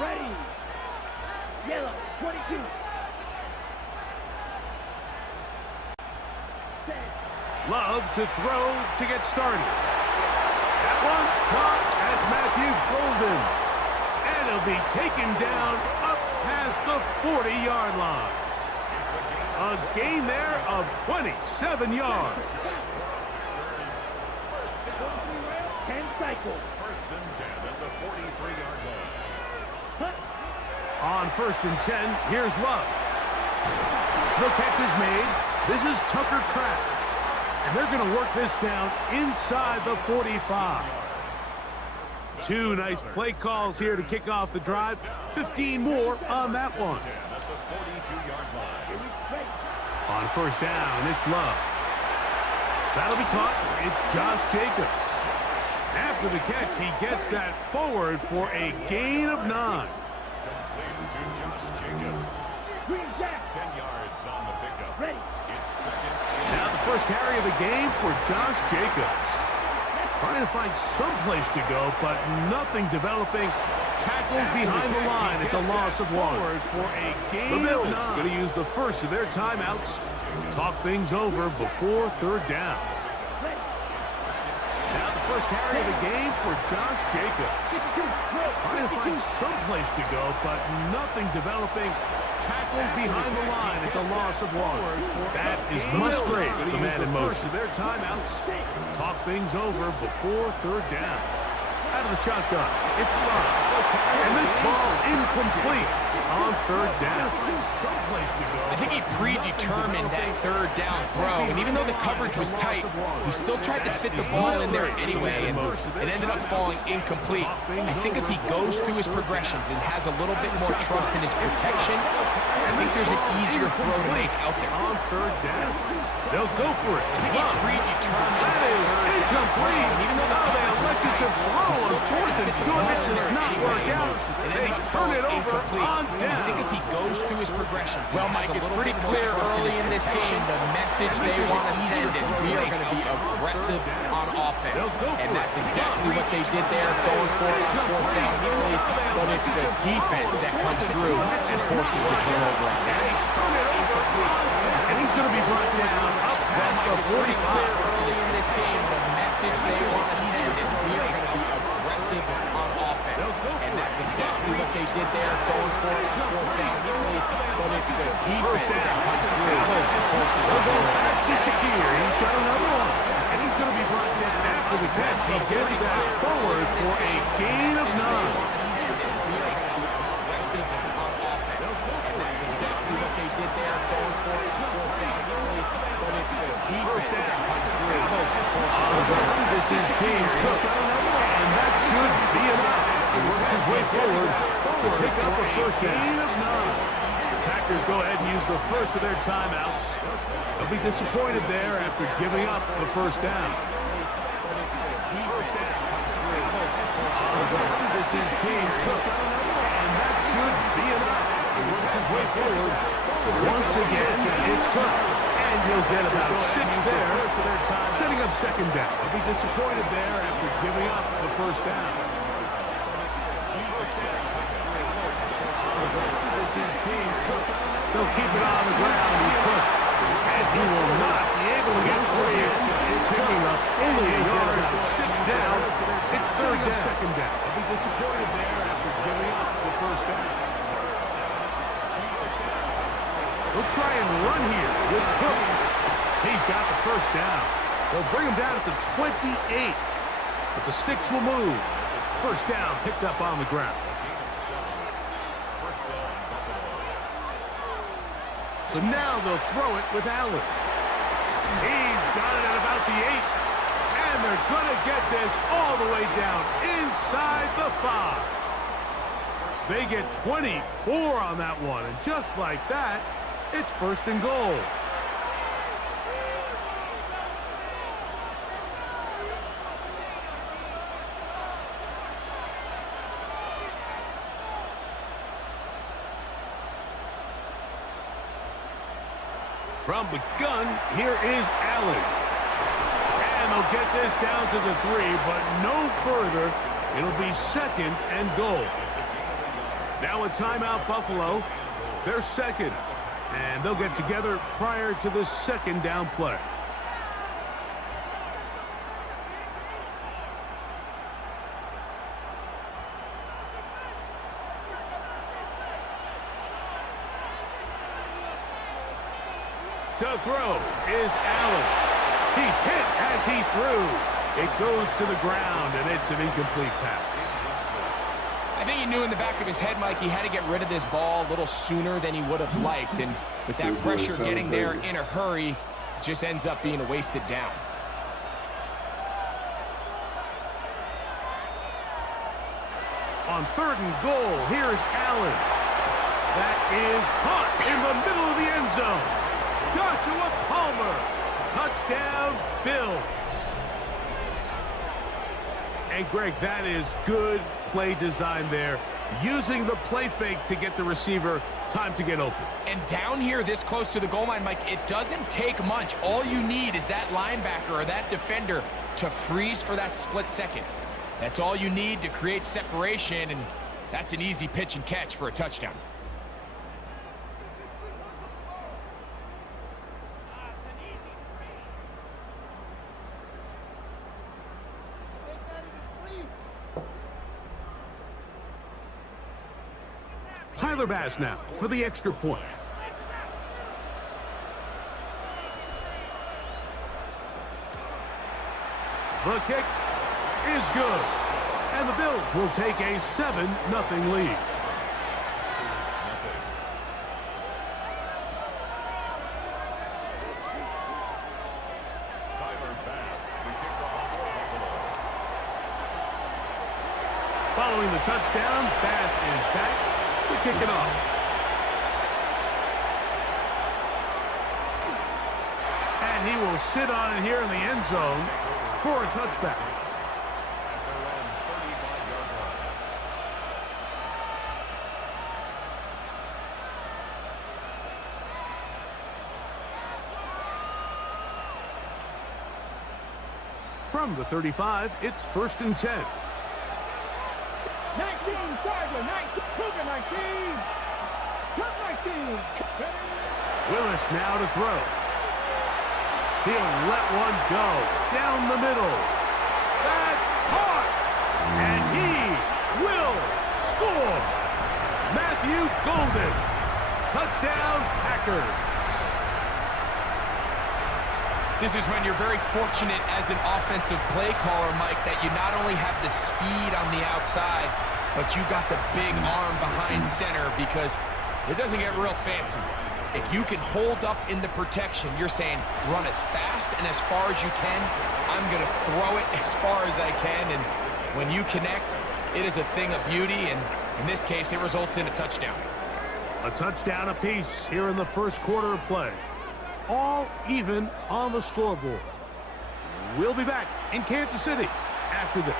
Ready. Yellow, 22. Love to throw to get started. That one caught. That's Matthew Golden. And he'll be taken down up past the 40-yard line. A gain there of 27 yards. 10 cycles. First and 10 at the 43-yard line. On first and 10, here's Love. The catch is made. This is Tucker Kraft. And they're going to work this down inside the 45. Two nice play calls here to kick off the drive. 15 more on that one. On first down, it's Love. That'll be caught. It's Josh Jacobs. After the catch, he gets that forward for a gain of 9. Green Jack. 10 yards on the pickup. Ready. It's second. Now the first carry of the game for Josh Jacobs. Trying to find some place to go, but nothing developing. Tackled behind the line. It's a loss of 1. For a gain the Bills going to use the first of their timeouts. Talk things over before third down. Now the first carry of the game for Josh Jacobs. Trying to find some place to go, but nothing developing. Tackled behind the line. It's a loss of 1. That is Musgrave, the man in motion. Their timeouts. Talk things over before third down. Out of the shotgun, it's Love. And this ball incomplete on third down. I think he predetermined that third down throw, and even though the coverage was tight, he still tried to fit the ball in there anyway, and it ended up falling incomplete. I think if he goes through his progressions and has a little bit more trust in his protection, I think there's an easier throw to make out there. On third down, they'll go for it. I think he predetermined that is incomplete. Even though the coverage was tight, he still tried to fit the ball in there anyway, and They turn it over on I down. think if he goes through his progressions, well, Mike, it's pretty clear early in this game the message they want to send is we are going to be aggressive on offense. And that's exactly what they did there, going for it on fourth down nearly. But it's the defense that comes through and forces the turnover on that. And he's going to be brought down up past the 45. Early in this game, the message they want to send is we are going to be aggressive on offense. And that's exactly what they did there, going for it on fourth down nearly. But it's the defense that comes through and forces the turnover. Back to Shakir. He's got another one. And he's going to be brought down after the catch. He gets that forward for a gain of 9. This is James Cook, and that should be enough. He works his way forward to pick up the first gain of 9. Packers go ahead and use the first of their timeouts. They'll be disappointed there after giving up the first down. This is James Cook, and that should be enough. He works his way forward. Once again, it's Cook. And he'll get about 6 there, setting up second down. They'll be disappointed there after giving up the first down. This is James Cook. They'll keep it on the ground. He's Cook. And he will not be able to get free. It's picking up only 8 yards, 6 down. It's third down. Second down. They'll be disappointed there after giving up the first down. They'll try and run here with Cook. He's got the first down. They'll bring him down at the 28. But the sticks will move. First down picked up on the ground. So now they'll throw it with Allen. He's got it at about the 8. And they're going to get this all the way down inside the 5. They get 24 on that one. And just like that, it's first and goal. From the gun, here is Allen. And they'll get this down to the 3, but no further. It'll be second and goal. Now a timeout, Buffalo. They're second, and they'll get together prior to this second down play. To throw is Allen. He's hit as he threw. It goes to the ground, and it's an incomplete pass. I think he knew in the back of his head, Mike, he had to get rid of this ball a little sooner than he would have liked. And with that pressure getting there in a hurry, it just ends up being a wasted down. On 3rd and goal, here's Allen. That is caught in the middle of the end zone. Joshua Palmer. Touchdown, Bills. And Greg, that is good play design there. Using the play fake to get the receiver time to get open. And down here this close to the goal line, Mike, it doesn't take much. All you need is that linebacker or that defender to freeze for that split second. That's all you need to create separation, and that's an easy pitch and catch for a touchdown. Tyler Bass now for the extra point. The kick is good. And the Bills will take a 7-0 lead. Following the touchdown, Bass is back to kick it off. And he will sit on it here in the end zone for a touchback. From the 35, it's 1st and 10. 19, Charger, 19, Cougar 19. Cut 19. Willis now to throw. He'll let one go down the middle. That's caught. And he will score. Matthew Golden. Touchdown, Packers. This is when you're very fortunate as an offensive play caller, Mike, that you not only have the speed on the outside, but you got the big arm behind center, because it doesn't get real fancy. If you can hold up in the protection, you're saying run as fast and as far as you can. I'm going to throw it as far as I can, and when you connect, it is a thing of beauty, and in this case, it results in a touchdown. A touchdown apiece here in the first quarter of play. All even on the scoreboard. We'll be back in Kansas City after this.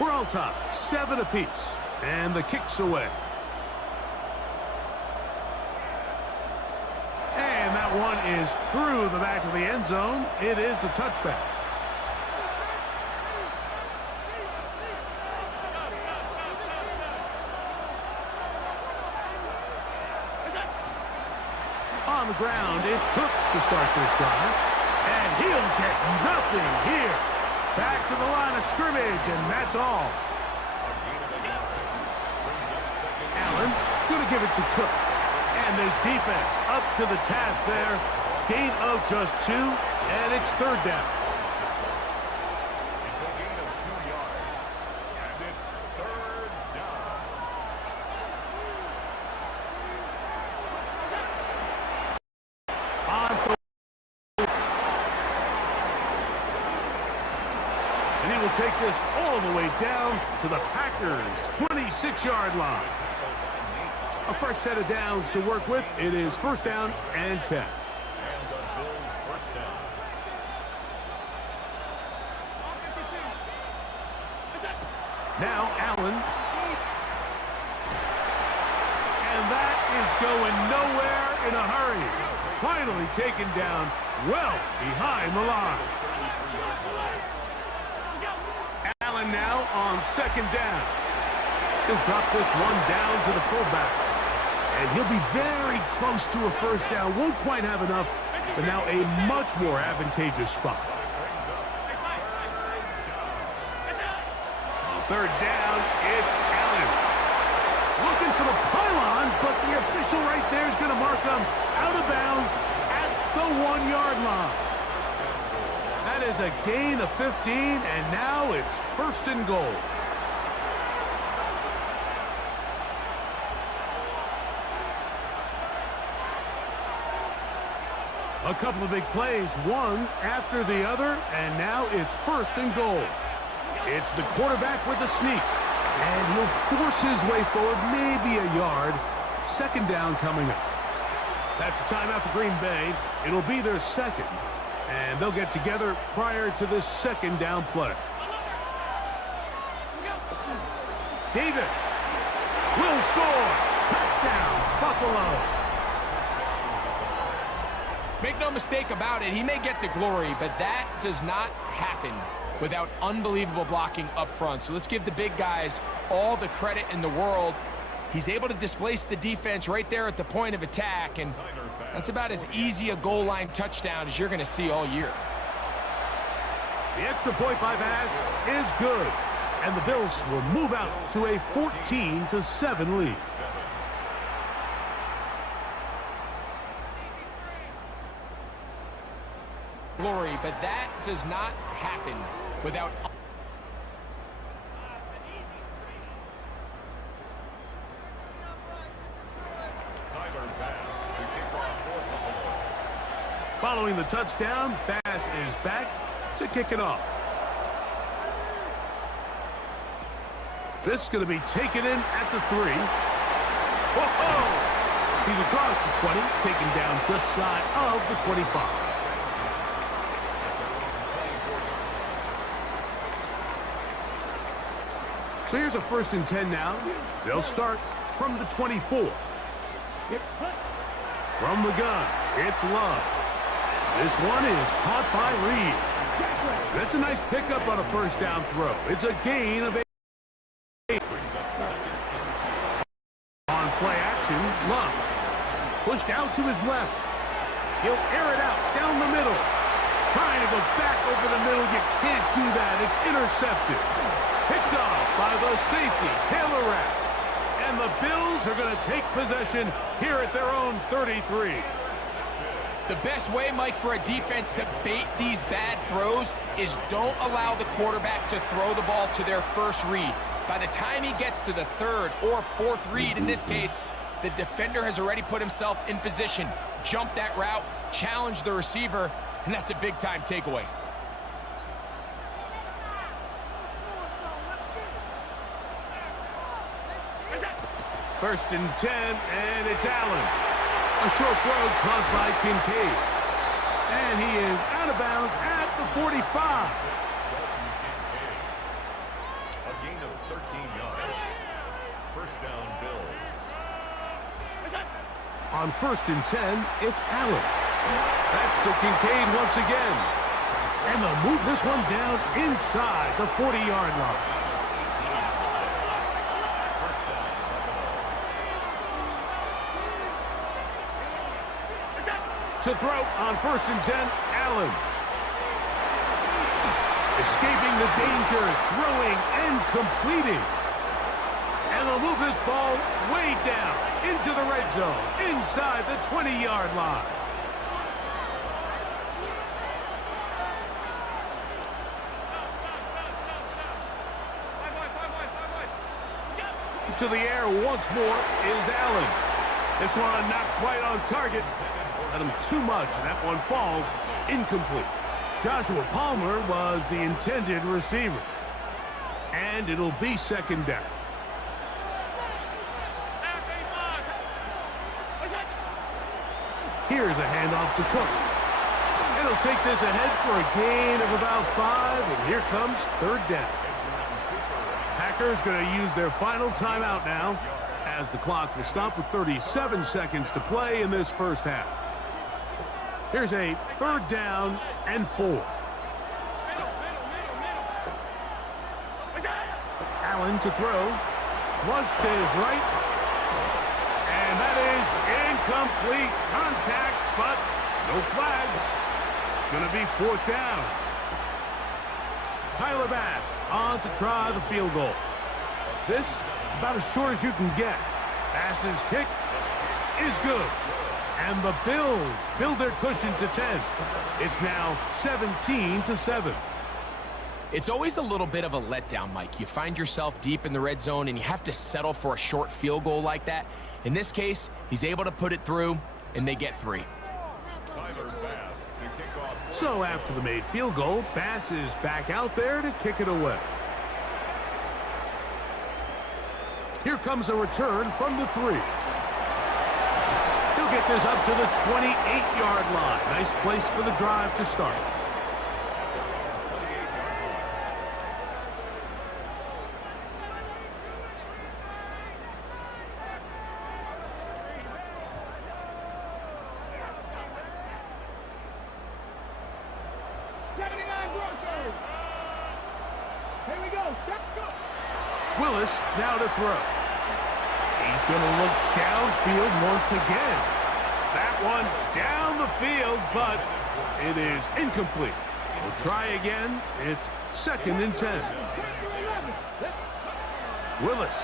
We're all tied, 7 apiece, and the kick's away. And that one is through the back of the end zone. It is a touchback. On the ground, it's Cook to start this drive. And he'll get nothing here. Back to the line of scrimmage, and that's all. Allen going to give it to Cook. And this defense up to the task there. Gain of just 2, and it's 3rd down. It's a gain of 2 yards, and it's 3rd down. And he will take this all the way down to the Packers' 26-yard line. A fresh set of downs to work with. It is 1st down and 10. And the Bills' 1st down. Now Allen. And that is going nowhere in a hurry. Finally taken down well behind the line. Allen run now on second down. He'll drop this one down to the fullback. And he'll be very close to a first down. Won't quite have enough, but now a much more advantageous spot. On third down, it's Allen. Looking for the pylon, but the official right there is going to mark him out of bounds at the 1-yard line. That is a gain of 15, and now it's first and goal. A couple of big plays, one after the other, and now it's first and goal. It's the quarterback with the sneak, and he'll force his way forward, maybe a yard. Second down coming up. That's a timeout for Green Bay. It'll be their second, and they'll get together prior to this second down play. Davis will score. Touchdown, Buffalo. Make no mistake about it, he may get the glory, but that does not happen without unbelievable blocking up front. So let's give the big guys all the credit in the world. He's able to displace the defense right there at the point of attack, and that's about as easy a goal line touchdown as you're going to see all year. The extra point by Bass is good, and the Bills will move out to a 14-7 lead. Glory, but that does not happen without... Following the touchdown, Bass is back to kick it off. This is going to be taken in at the 3. Whoa! He's across the 20, taken down just shy of the 25. So here's a 1st and 10 now. They'll start from the 24. From the gun, it's Love. This one is caught by Reed. That's a nice pickup on a first down throw. It's a gain of 8. On play action, Love. Pushed out to his left. He'll air it out down the middle. Trying to go back over the middle. You can't do that. It's intercepted. Picked off by the safety, Taylor Rapp. And the Bills are going to take possession here at their own 33. The best way, Mike, for a defense to bait these bad throws is don't allow the quarterback to throw the ball to their first read. By the time he gets to the 3rd or 4th read, in this case, the defender has already put himself in position, jump that route, challenge the receiver, and that's a big-time takeaway. First and 10, and it's Allen. A short throw caught by Kincaid. And he is out of bounds at the 45. A gain of 13 yards. First down, Bills. On 1st and 10, it's Allen. That's to Kincaid once again. And they'll move this one down inside the 40-yard line. To throw on 1st and 10, Allen. Escaping the danger, throwing and completing. And they'll move this ball way down into the red zone, inside the 20-yard line. To the air once more is Allen. This one not quite on target. Let him too much, and that one falls incomplete. Joshua Palmer was the intended receiver. And it'll be second down. Here's a handoff to Cook. And he'll take this ahead for a gain of about 5, and here comes 3rd down. Packers going to use their final timeout now, as the clock will stop with 37 seconds to play in this first half. Here's a 3rd down and 4. Allen to throw. Flush to his right. And that is incomplete contact, but no flags. It's going to be 4th down. Tyler Bass on to try the field goal. This about as short as you can get. Bass's kick is good. And the Bills build their cushion to 10. It's now 17-7. It's always a little bit of a letdown, Mike. You find yourself deep in the red zone and you have to settle for a short field goal like that. In this case, he's able to put it through, and they get 3. Tyler Bass to kick off. So after the made field goal, Bass is back out there to kick it away. Here comes a return from the 3. He'll get this up to the 28-yard line. Nice place for the drive to start. Here we go. Willis now to throw. He's going to look downfield once again. That one down the field, but it is incomplete. We'll try again. It's 2nd and 10. Willis.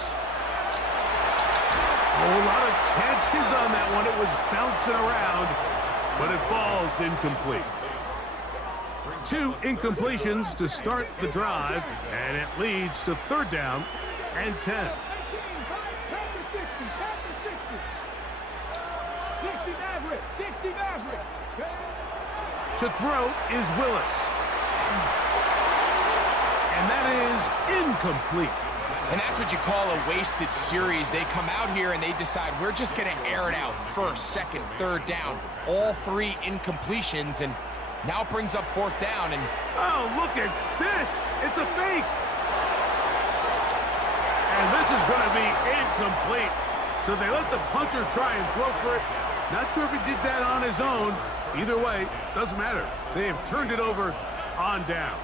A whole lot of chances on that one. It was bouncing around, but it falls incomplete. 2 incompletions to start the drive, and it leads to 3rd down and 10. To throw is Willis. And that is incomplete. And that's what you call a wasted series. They come out here and they decide we're just going to air it out. 1st, 2nd, 3rd down. All 3 incompletions, and now it brings up 4th down. And oh, look at this. It's a fake. And this is going to be incomplete. So they let the punter try and throw for it. Not sure if he did that on his own. Either way, doesn't matter. They have turned it over on down.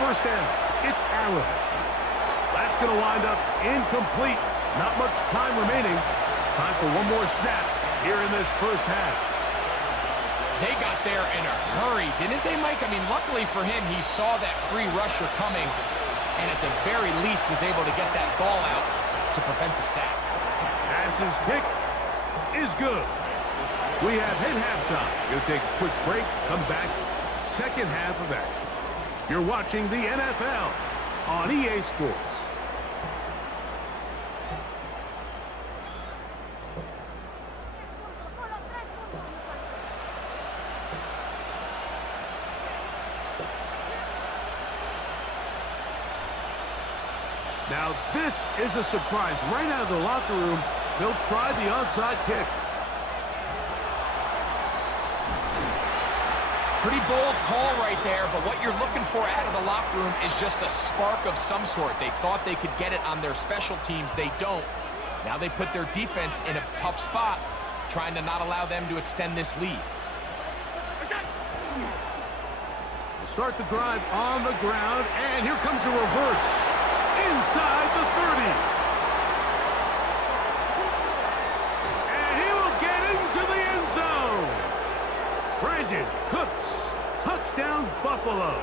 First down, it's Allen. That's going to wind up incomplete. Not much time remaining. Time for one more snap here in this first half. they got there in a hurry, didn't they, Mike? I mean, luckily for him, he saw that free rusher coming, and at the very least was able to get that ball out to prevent the sack. Pass's kick is good. We have hit halftime. Going to take a quick break, come back, second half of action. You're watching the NFL on EA Sports. Now this is a surprise. Right out of the locker room, they'll try the onside kick. Pretty bold call right there, but what you're looking for out of the locker room is just a spark of some sort. They thought they could get it on their special teams. They don't. Now they put their defense in a tough spot, trying to not allow them to extend this lead. We'll start the drive on the ground, and here comes a reverse inside the 30. And he will get into the end zone. Brandon Cooks, touchdown Buffalo.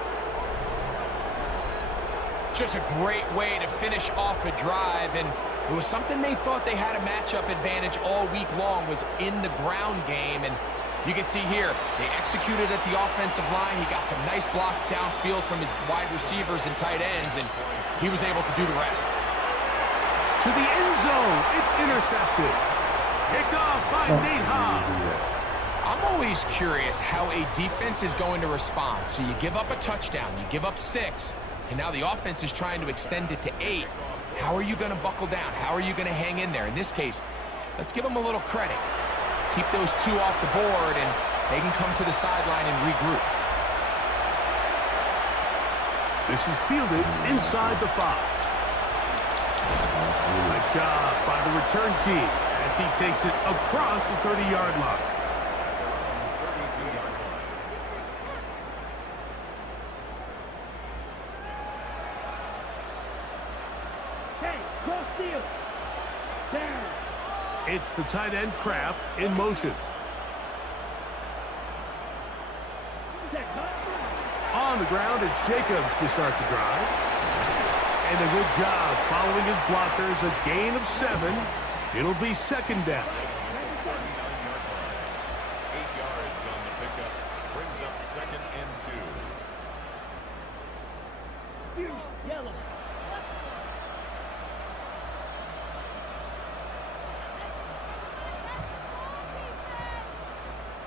Just a great way to finish off a drive, and it was something they thought they had a matchup advantage all week long, was in the ground game. And you can see here, they executed at the offensive line. He got some nice blocks downfield from his wide receivers and tight ends, and he was able to do the rest. To the end zone, it's intercepted. Picked off by Nate Hobbs. I'm always curious how a defense is going to respond. So you give up a touchdown, you give up 6, And now the offense is trying to extend it to 8. How are you going to buckle down? How are you going to hang in there? In this case, let's give them a little credit. Keep those 2 off the board, and they can come to the sideline and regroup. This is fielded inside the 5. Nice job by the return team as he takes it across the 30-yard line. Hey, go steal. Down. It's the tight end Kraft in motion. On the ground, it's Jacobs to start the drive. And a good job following his blockers, a gain of 7. It'll be second down. 8 yards on the pickup. Brings up 2nd and 2. Yellow.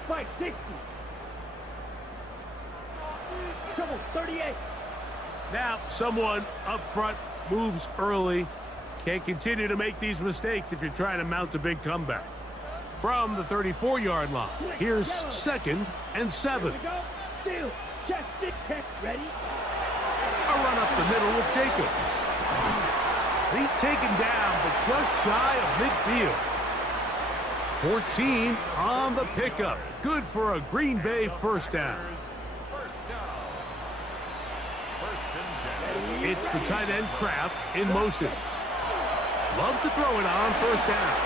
Fight 60. Trouble 38. Now, someone up front moves early. Can't continue to make these mistakes if you're trying to mount a big comeback. From the 34-yard line, here's 2nd and 7. Here we go. Steal. Check, stick, check. Ready? A run up the middle with Jacobs. He's taken down, but just shy of midfield. 14 on the pickup. Good for a Green Bay first down. First down. 1st and 10. It's the tight end Kraft in motion. Love to throw it on first down.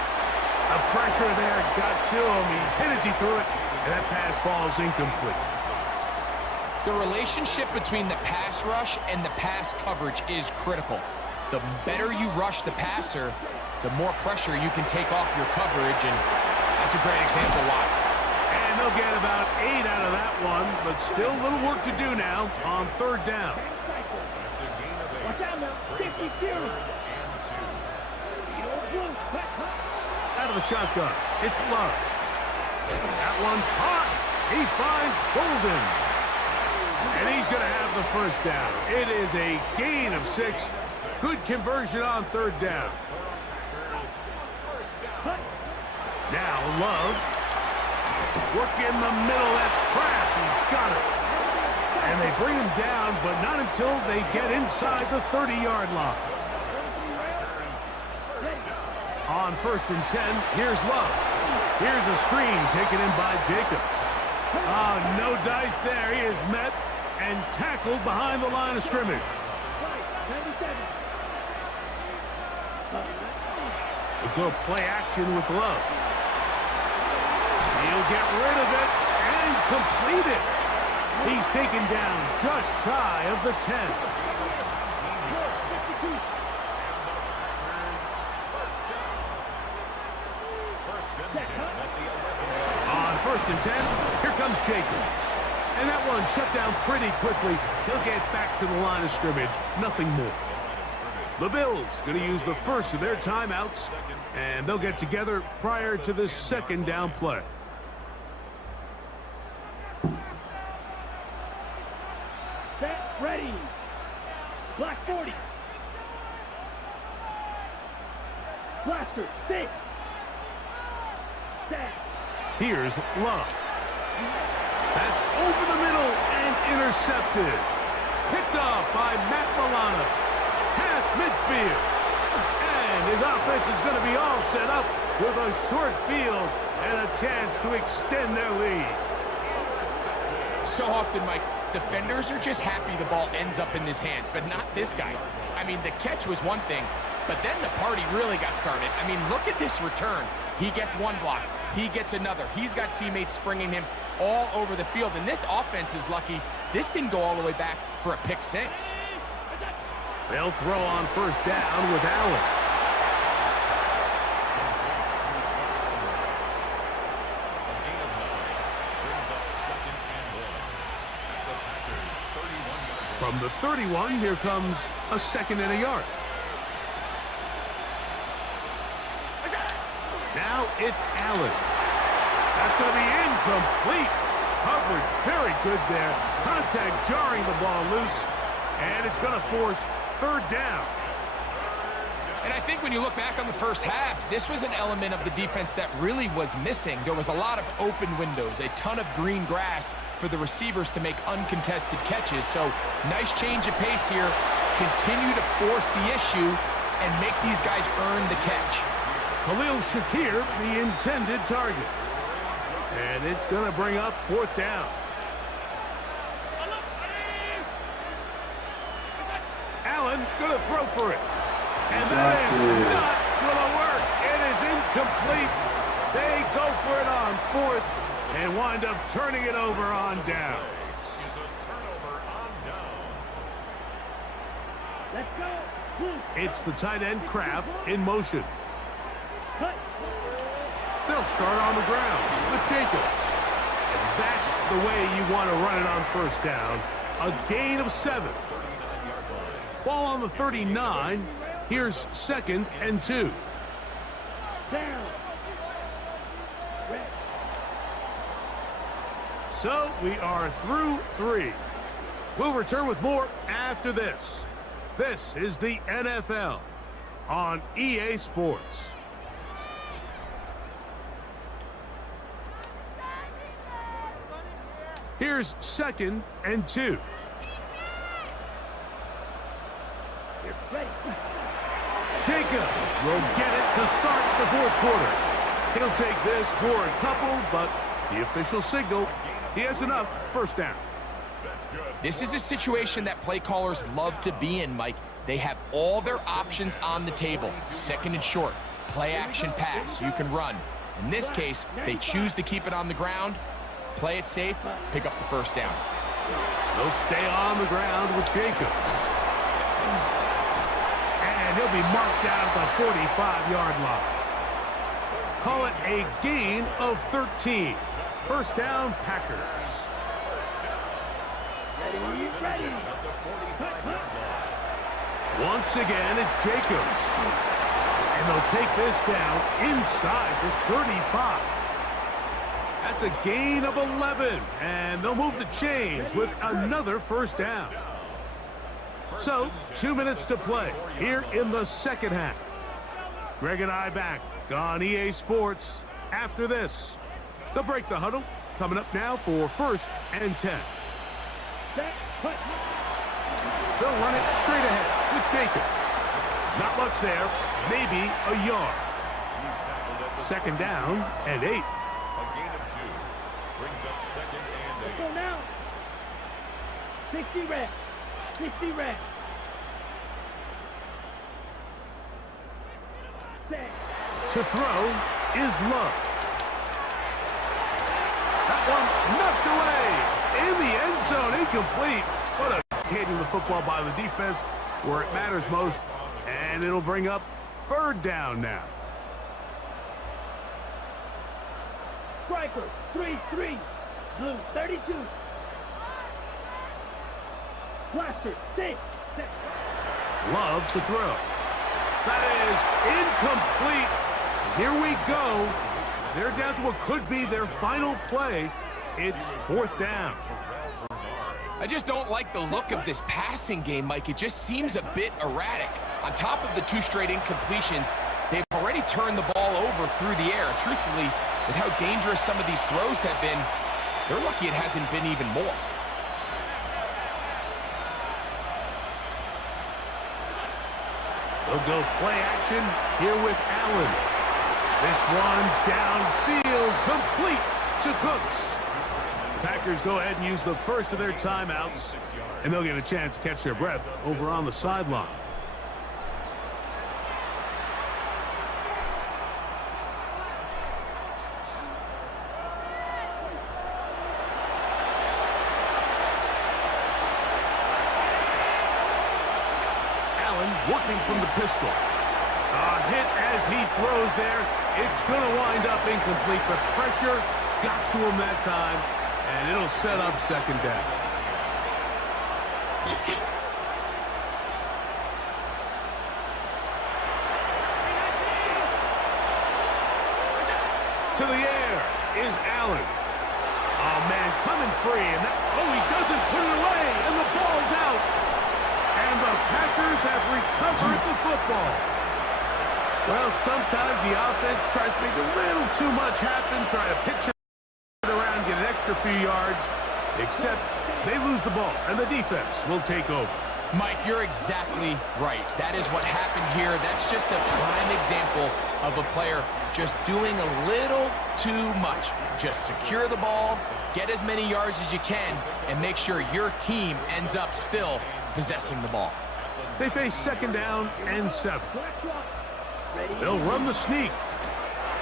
The pressure there got to him. He's hit as he threw it, and that pass falls incomplete. The relationship between the pass rush and the pass coverage is critical. The better you rush the passer, the more pressure you can take off your coverage, and that's a great example why. And they'll get about 8 out of that one, but still a little work to do now on 3rd down. That's a gain of 8. Watch out now. 50 Fury. Out of the shotgun, it's Love. That one hot. He finds Golden. And he's going to have the first down. It is a gain of 6. Good conversion on 3rd down. Now Love. Work in the middle. That's Kraft. He's got it. And they bring him down, but not until they get inside the 30-yard line. On 1st and 10, here's Love. Here's a screen taken in by Jacobs. Oh, no dice there. He is met and tackled behind the line of scrimmage. We'll go play action with Love. He'll get rid of it and complete it. He's taken down just shy of the 10. On 1st and 10, here comes Jacobs. And that one shut down pretty quickly. He'll get back to the line of scrimmage. Nothing more. The Bills going to use the first of their timeouts, and they'll get together prior to this 2nd down play. Set, ready. Black 40. Blaster, 6. Set. Here's Love. That's over the middle and intercepted. Picked off by Matt Milano. Past midfield. And his offense is going to be all set up with a short field and a chance to extend their lead. So often, Mike, defenders are just happy the ball ends up in his hands, but not this guy. I mean, the catch was one thing, but then the party really got started. I mean, look at this return. He gets one block. He gets another. He's got teammates springing him all over the field, and this offense is lucky this didn't go all the way back for a pick 6. They'll throw on 1st down with Allen. From the 31, here comes a 2nd and a yard. Now it's Allen. That's going to be incomplete. Coverage very good there. Contact jarring the ball loose. And it's going to force third down. And I think when you look back on the first half, this was an element of the defense that really was missing. There was a lot of open windows, a ton of green grass for the receivers to make uncontested catches. So nice change of pace here. Continue to force the issue and make these guys earn the catch. Khalil Shakir, the intended target. And it's going to bring up fourth down. Allen going to throw for it. And that is not going to work. It is incomplete. They go for it on fourth and wind up turning it over on down. Let's go. It's the tight end Kraft in motion. They'll start on the ground with Jacobs. And that's the way you want to run it on first down. A gain of 7. Ball on the 39. Here's 2nd and 2. Down. So we are through 3. We'll return with more after this. This is the NFL on EA Sports. Here's 2nd and 2. Jacob will get it to start the fourth quarter. He'll take this for a couple, but the official signal, he has enough. First down. This is a situation that play callers love to be in, Mike. They have all their options on the table. 2nd and short, play action pass, you can run. In this case, they choose to keep it on the ground, play it safe, pick up the first down. They'll stay on the ground with Jacobs. And he'll be marked down at the 45-yard line. Call it a gain of 13. First down, Packers. Ready. Once again, it's Jacobs. And they'll take this down inside the 35. That's a gain of 11. And they'll move the chains with another first down. So, 2 minutes to play here in the second half. Greg and I back on EA Sports after this. They'll break the huddle. Coming up now for 1st and 10. They'll run it straight ahead with Jacobs. Not much there, maybe a yard. 2nd down and 8. A gain of 2 brings up 2nd and 8. Let's go now. 60 red. 60 red. To throw is Love. That one knocked away in the end zone, incomplete. What a hitting the football by the defense where it matters most, and it'll bring up 3rd down now. Striker, 3-3. Blue, 32. Blaster, 6. Love to throw. That is incomplete. Here we go. They're down to what could be their final play. It's 4th down. I just don't like the look of this passing game, Mike. It just seems a bit erratic. On top of the 2 straight incompletions, they've already turned the ball over through the air. Truthfully, with how dangerous some of these throws have been, they're lucky it hasn't been even more. They'll go play action here with Allen. This one downfield, complete to Cooks. Packers go ahead and use the first of their timeouts, and they'll get a chance to catch their breath over on the sideline. Allen working from the pistol. A hit as he throws there. It's going to wind up incomplete. The pressure got to him that time, and it'll set up 2nd down. To the air is Allen. Oh, man, coming free. And he doesn't put it away, and the ball's out. And the Packers have recovered the football. Well, sometimes the offense tries to make a little too much happen, try to pitch it around, get an extra few yards, except they lose the ball, and the defense will take over. Mike, you're exactly right. That is what happened here. That's just a prime example of a player just doing a little too much. Just secure the ball, get as many yards as you can, and make sure your team ends up still possessing the ball. They face 2nd down and 7. They'll run the sneak.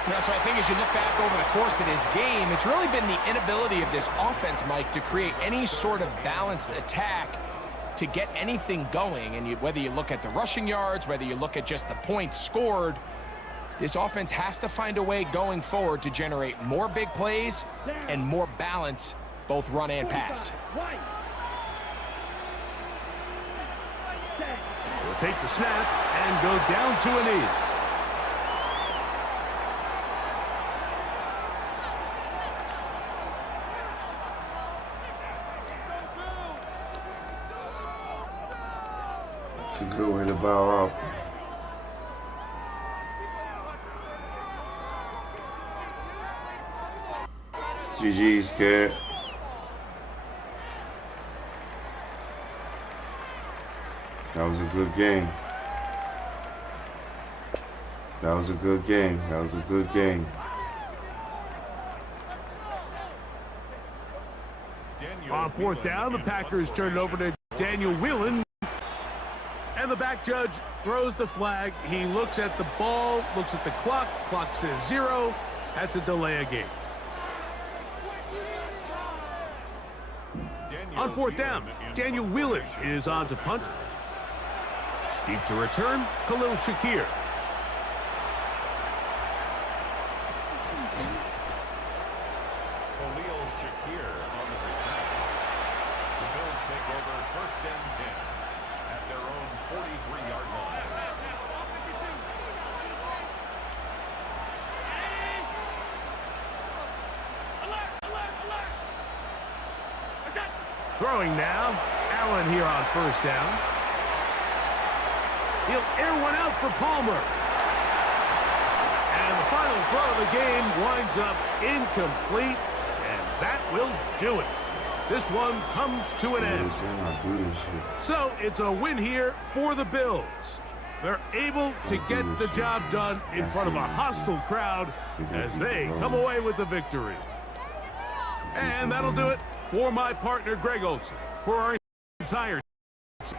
Yeah, so I think as you look back over the course of this game, it's really been the inability of this offense, Mike, to create any sort of balanced attack to get anything going. And whether you look at the rushing yards, whether you look at just the points scored, this offense has to find a way going forward to generate more big plays and more balance, both run and pass. They'll take the snap and go down to a knee. It's a good way to bow out. GG's, kid. That was a good game. That was a good game. That was a good game. On 4th down, the Packers turn it over to Daniel Whelan. And the back judge throws the flag. He looks at the ball, looks at the clock. Clock says 0. That's a delay of game. On 4th down, Daniel Whelan is on to punt. Deep to return, Khalil Shakir. Khalil Shakir on the return. The Bills take over 1st and 10 at their own 43-yard line. Throwing now, Allen here on 1st down. He'll air one out for Palmer. And the final throw of the game winds up incomplete, and that will do it. This one comes to an end. So it's a win here for the Bills. They're able to get the job done in front of a hostile crowd as they come away with the victory. And that'll do it for my partner, Greg Olson, for our entire team.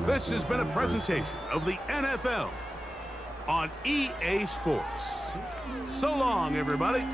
This has been a presentation of the NFL on EA Sports. So long, everybody.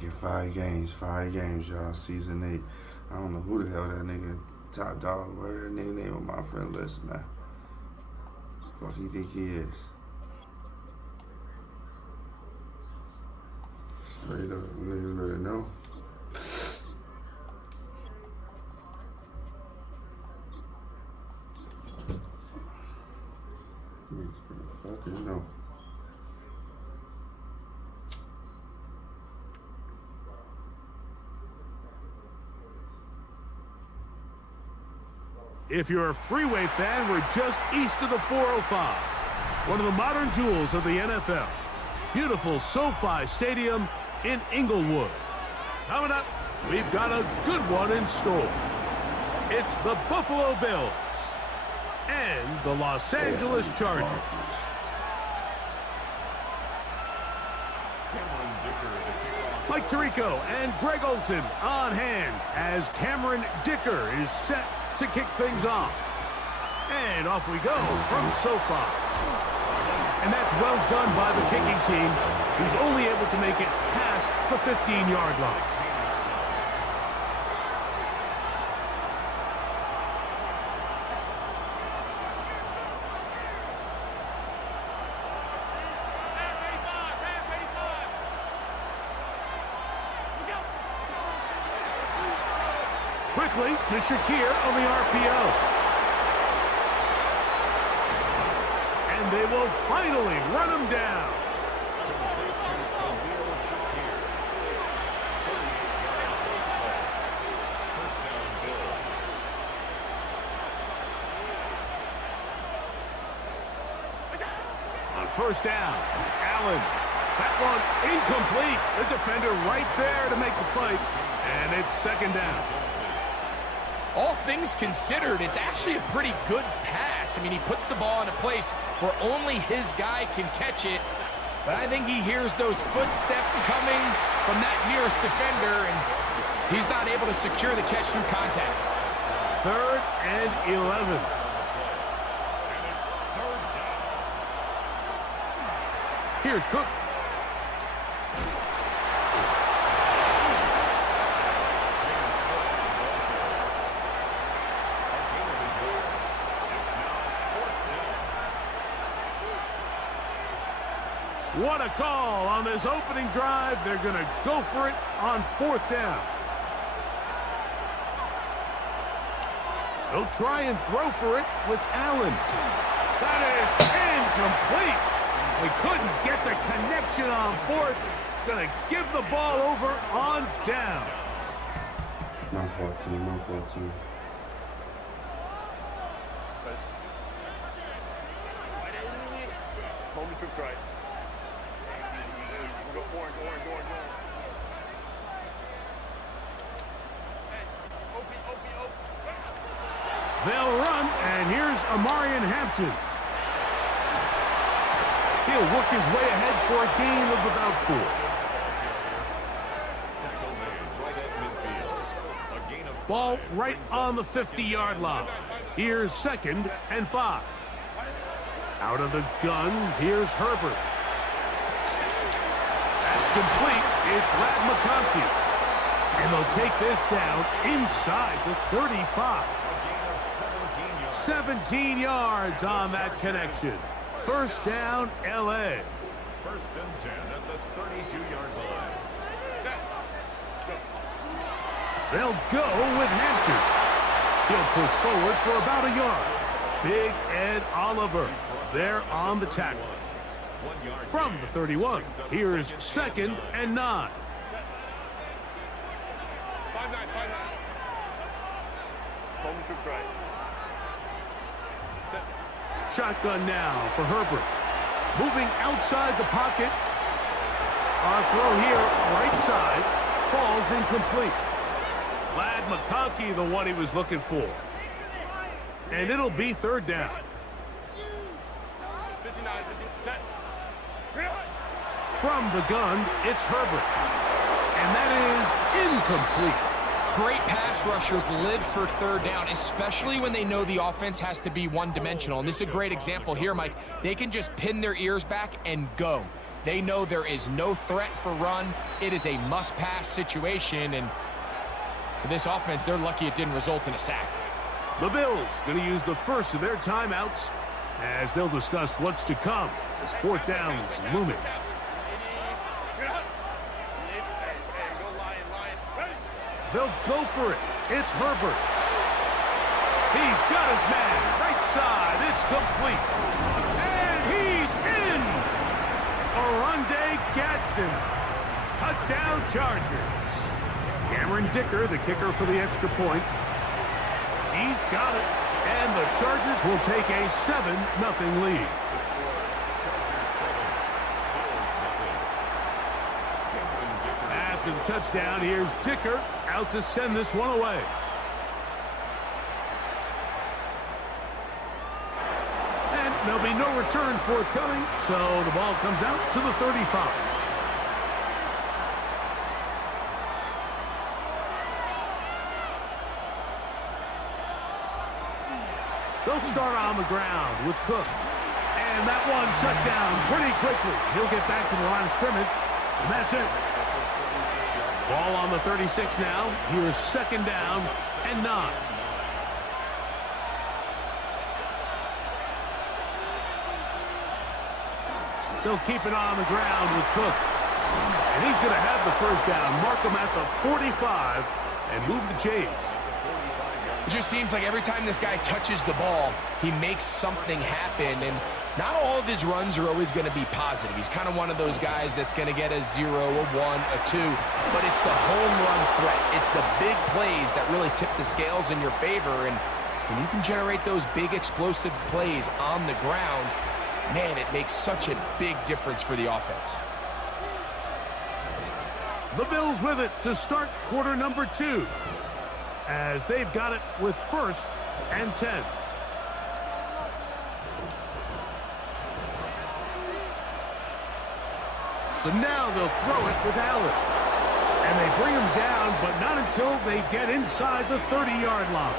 Get 5 games, y'all. Season 8. I don't know who the hell that nigga, Top Dog, whatever that nigga name on my friend list, man. Fuck he think he is? Straight up, niggas better know. Niggas better fucking know. If you're a freeway fan, we're just east of the 405. One of the modern jewels of the NFL. Beautiful SoFi Stadium in Inglewood. Coming up, we've got a good one in store. It's the Buffalo Bills and the Los Angeles Chargers. Mike Tirico and Greg Olson on hand as Cameron Dicker is set to kick things off. And off we go from SoFi. And that's well done by the kicking team. He's only able to make it past the 15-yard line. Quickly to Shakir on the RPO. And they will finally run him down. On first down, Allen. That one incomplete. The defender right there to make the play. And it's second down. All things considered, it's actually a pretty good pass. I mean, he puts the ball in a place where only his guy can catch it. But I think he hears those footsteps coming from that nearest defender, and he's not able to secure the catch through contact. 3rd and 11. Here's Cook. What a call on this opening drive. They're going to go for it on 4th down. They'll try and throw for it with Allen. That is incomplete. They couldn't get the connection on 4th. Going to give the ball over on down. My 14, my 14. Hold the troops right. Go orange. They'll run, and here's Amarian Hampton. He'll work his way ahead for a gain of about 4. Ball right on the 50-yard line. Here's 2nd and 5. Out of the gun, here's Herbert. That's complete. It's Rad McConkey. And they'll take this down inside the 35. 17 yards on that connection. First down, L.A. 1st and 10 at the 32-yard line. They'll go with Hampton. He'll push forward for about a yard. Big Ed Oliver there on the tackle. From the 31, here's 2nd and 9. 5-9. Hold the troops right. Shotgun now for Herbert. Moving outside the pocket. Our throw here, right side, falls incomplete. Lad McConkey, the one he was looking for. And it'll be 3rd down. 59, set. From the gun, it's Herbert. And that is incomplete. Great pass rushers live for 3rd down, especially when they know the offense has to be one-dimensional. And this is a great example here, Mike. They can just pin their ears back and go. They know there is no threat for run. It is a must-pass situation, and for this offense, they're lucky it didn't result in a sack. The Bills going to use the first of their timeouts as they'll discuss what's to come as 4th down is looming. They'll go for it. It's Herbert. He's got his man. Right side. It's complete. And he's in. Oronde Gadsden. Touchdown Chargers. Cameron Dicker, the kicker for the extra point. He's got it. And the Chargers will take a 7-0 lead. After the touchdown, here's Dicker out to send this one away. And there'll be no return forthcoming, so the ball comes out to the 35. They'll start on the ground with Cook. And that one shut down pretty quickly. He'll get back to the line of scrimmage, and that's it. Ball on the 36 now. Here's second down and 9. They'll keep it on the ground with Cook. And he's going to have the first down. Mark him at the 45 and move the chains. It just seems like every time this guy touches the ball, he makes something happen. And not all of his runs are always going to be positive. He's kind of one of those guys that's going to get a 0, a 1, a 2. But it's the home run threat. It's the big plays that really tip the scales in your favor. And when you can generate those big explosive plays on the ground, man, it makes such a big difference for the offense. The Bills with it to start quarter number 2, as they've got it with first and 10. So now they'll throw it with Allen. And they bring him down, but not until they get inside the 30-yard line.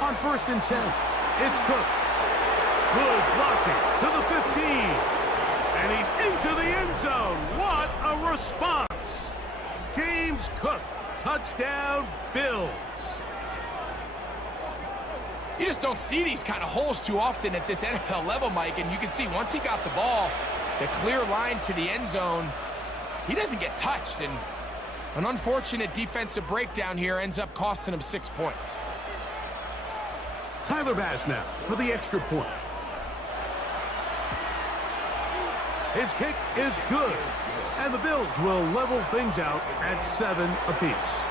On first and 10, it's Cook. Good blocking to the 15. And he's into the end zone. What a response. James Cook, touchdown, Bills. You just don't see these kind of holes too often at this NFL level, Mike, and you can see once he got the ball, the clear line to the end zone, he doesn't get touched, and an unfortunate defensive breakdown here ends up costing him 6 points. Tyler Bass now for the extra point. His kick is good, and the Bills will level things out at 7 apiece.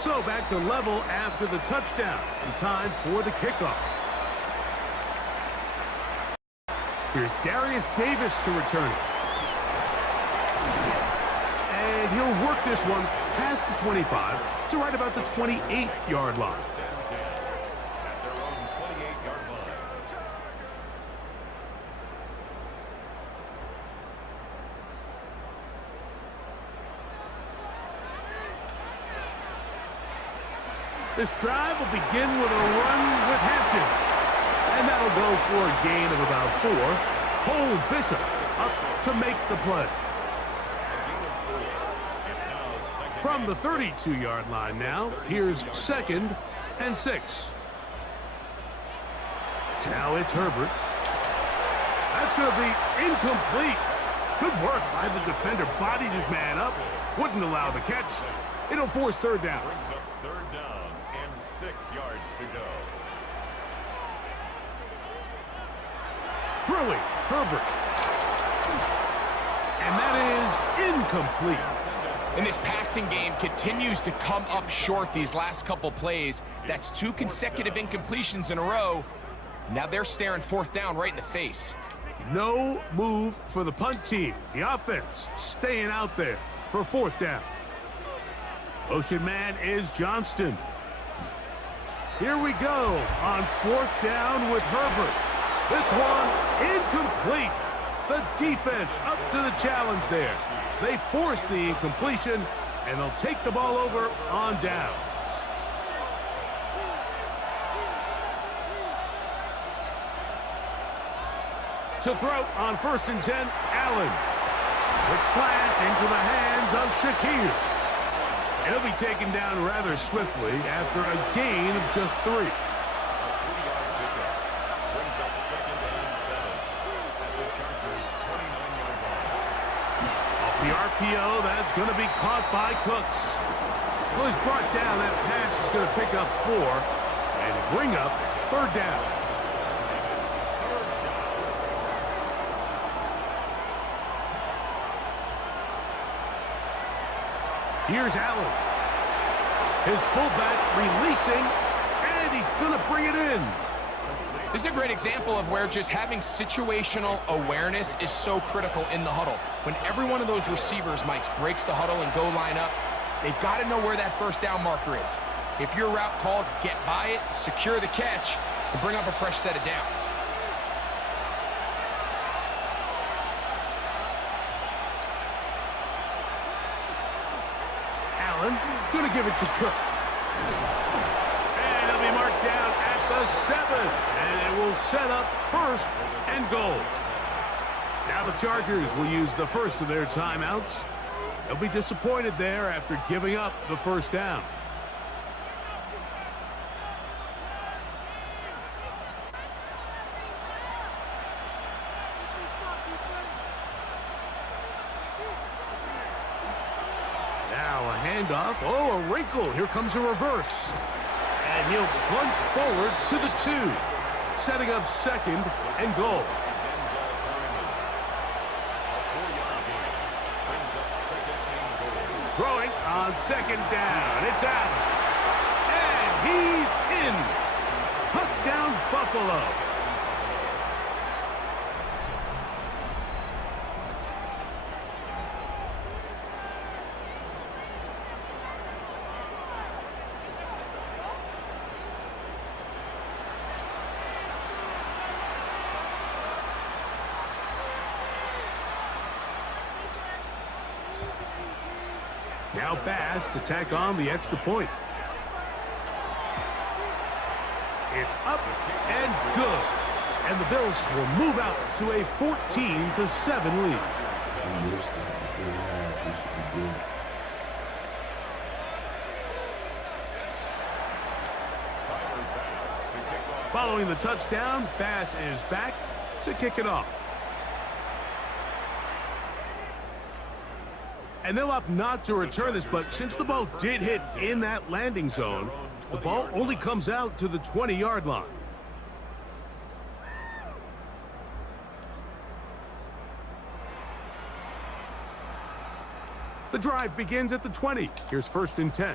So back to level after the touchdown, and time for the kickoff. Here's Darius Davis to return it. And he'll work this one past the 25 to right about the 28-yard line. This drive will begin with a run with Hampton. And that'll go for a gain of about 4. Cole Bishop up to make the play. From the 32-yard line now, here's second and 6. Now it's Herbert. That's going to be incomplete. Good work by the defender. Bodied his man up. Wouldn't allow the catch. It'll force third down. Brings up third down and 6 yards to go. Throwing, Herbert. And that is incomplete. And this passing game continues to come up short these last couple plays. That's 2 consecutive incompletions in a row. Now they're staring fourth down right in the face. No move for the punt team. The offense staying out there for fourth down. Motion man is Johnston. Here we go on fourth down with Herbert. This one incomplete. The defense up to the challenge there. They force the incompletion, and they'll take the ball over on downs. To throw on first and 10, Allen. With slant into the hands of Shakir. And he'll be taken down rather swiftly after a gain of just 3. The RPO, that's going to be caught by Cooks. Well, he's brought down. That pass is going to pick up 4 and bring up third down. Here's Allen. His fullback releasing, and he's going to bring it in. This is a great example of where just having situational awareness is so critical in the huddle. When every one of those receivers, Mike, breaks the huddle and go line up, they've got to know where that first down marker is. If your route calls, get by it, secure the catch, and bring up a fresh set of downs. Allen, gonna give it to Cook. And he'll be marked down at the 7. And it will set up 1st and goal. Now the Chargers will use the first of their timeouts. They'll be disappointed there after giving up the 1st down. Now a handoff. Oh, a wrinkle. Here comes a reverse. And he'll plunge forward to the 2, setting up 2nd and goal. Throwing on 2nd down. It's Allen. And he's in. Touchdown, Buffalo. Now Bass to tack on the extra point. It's up and good. And the Bills will move out to a 14-7 lead. Following the touchdown, Bass is back to kick it off. And they'll opt not to return this, but since the ball did hit in that landing zone, the ball only comes out to the 20-yard line. The drive begins at the 20. Here's 1st and 10.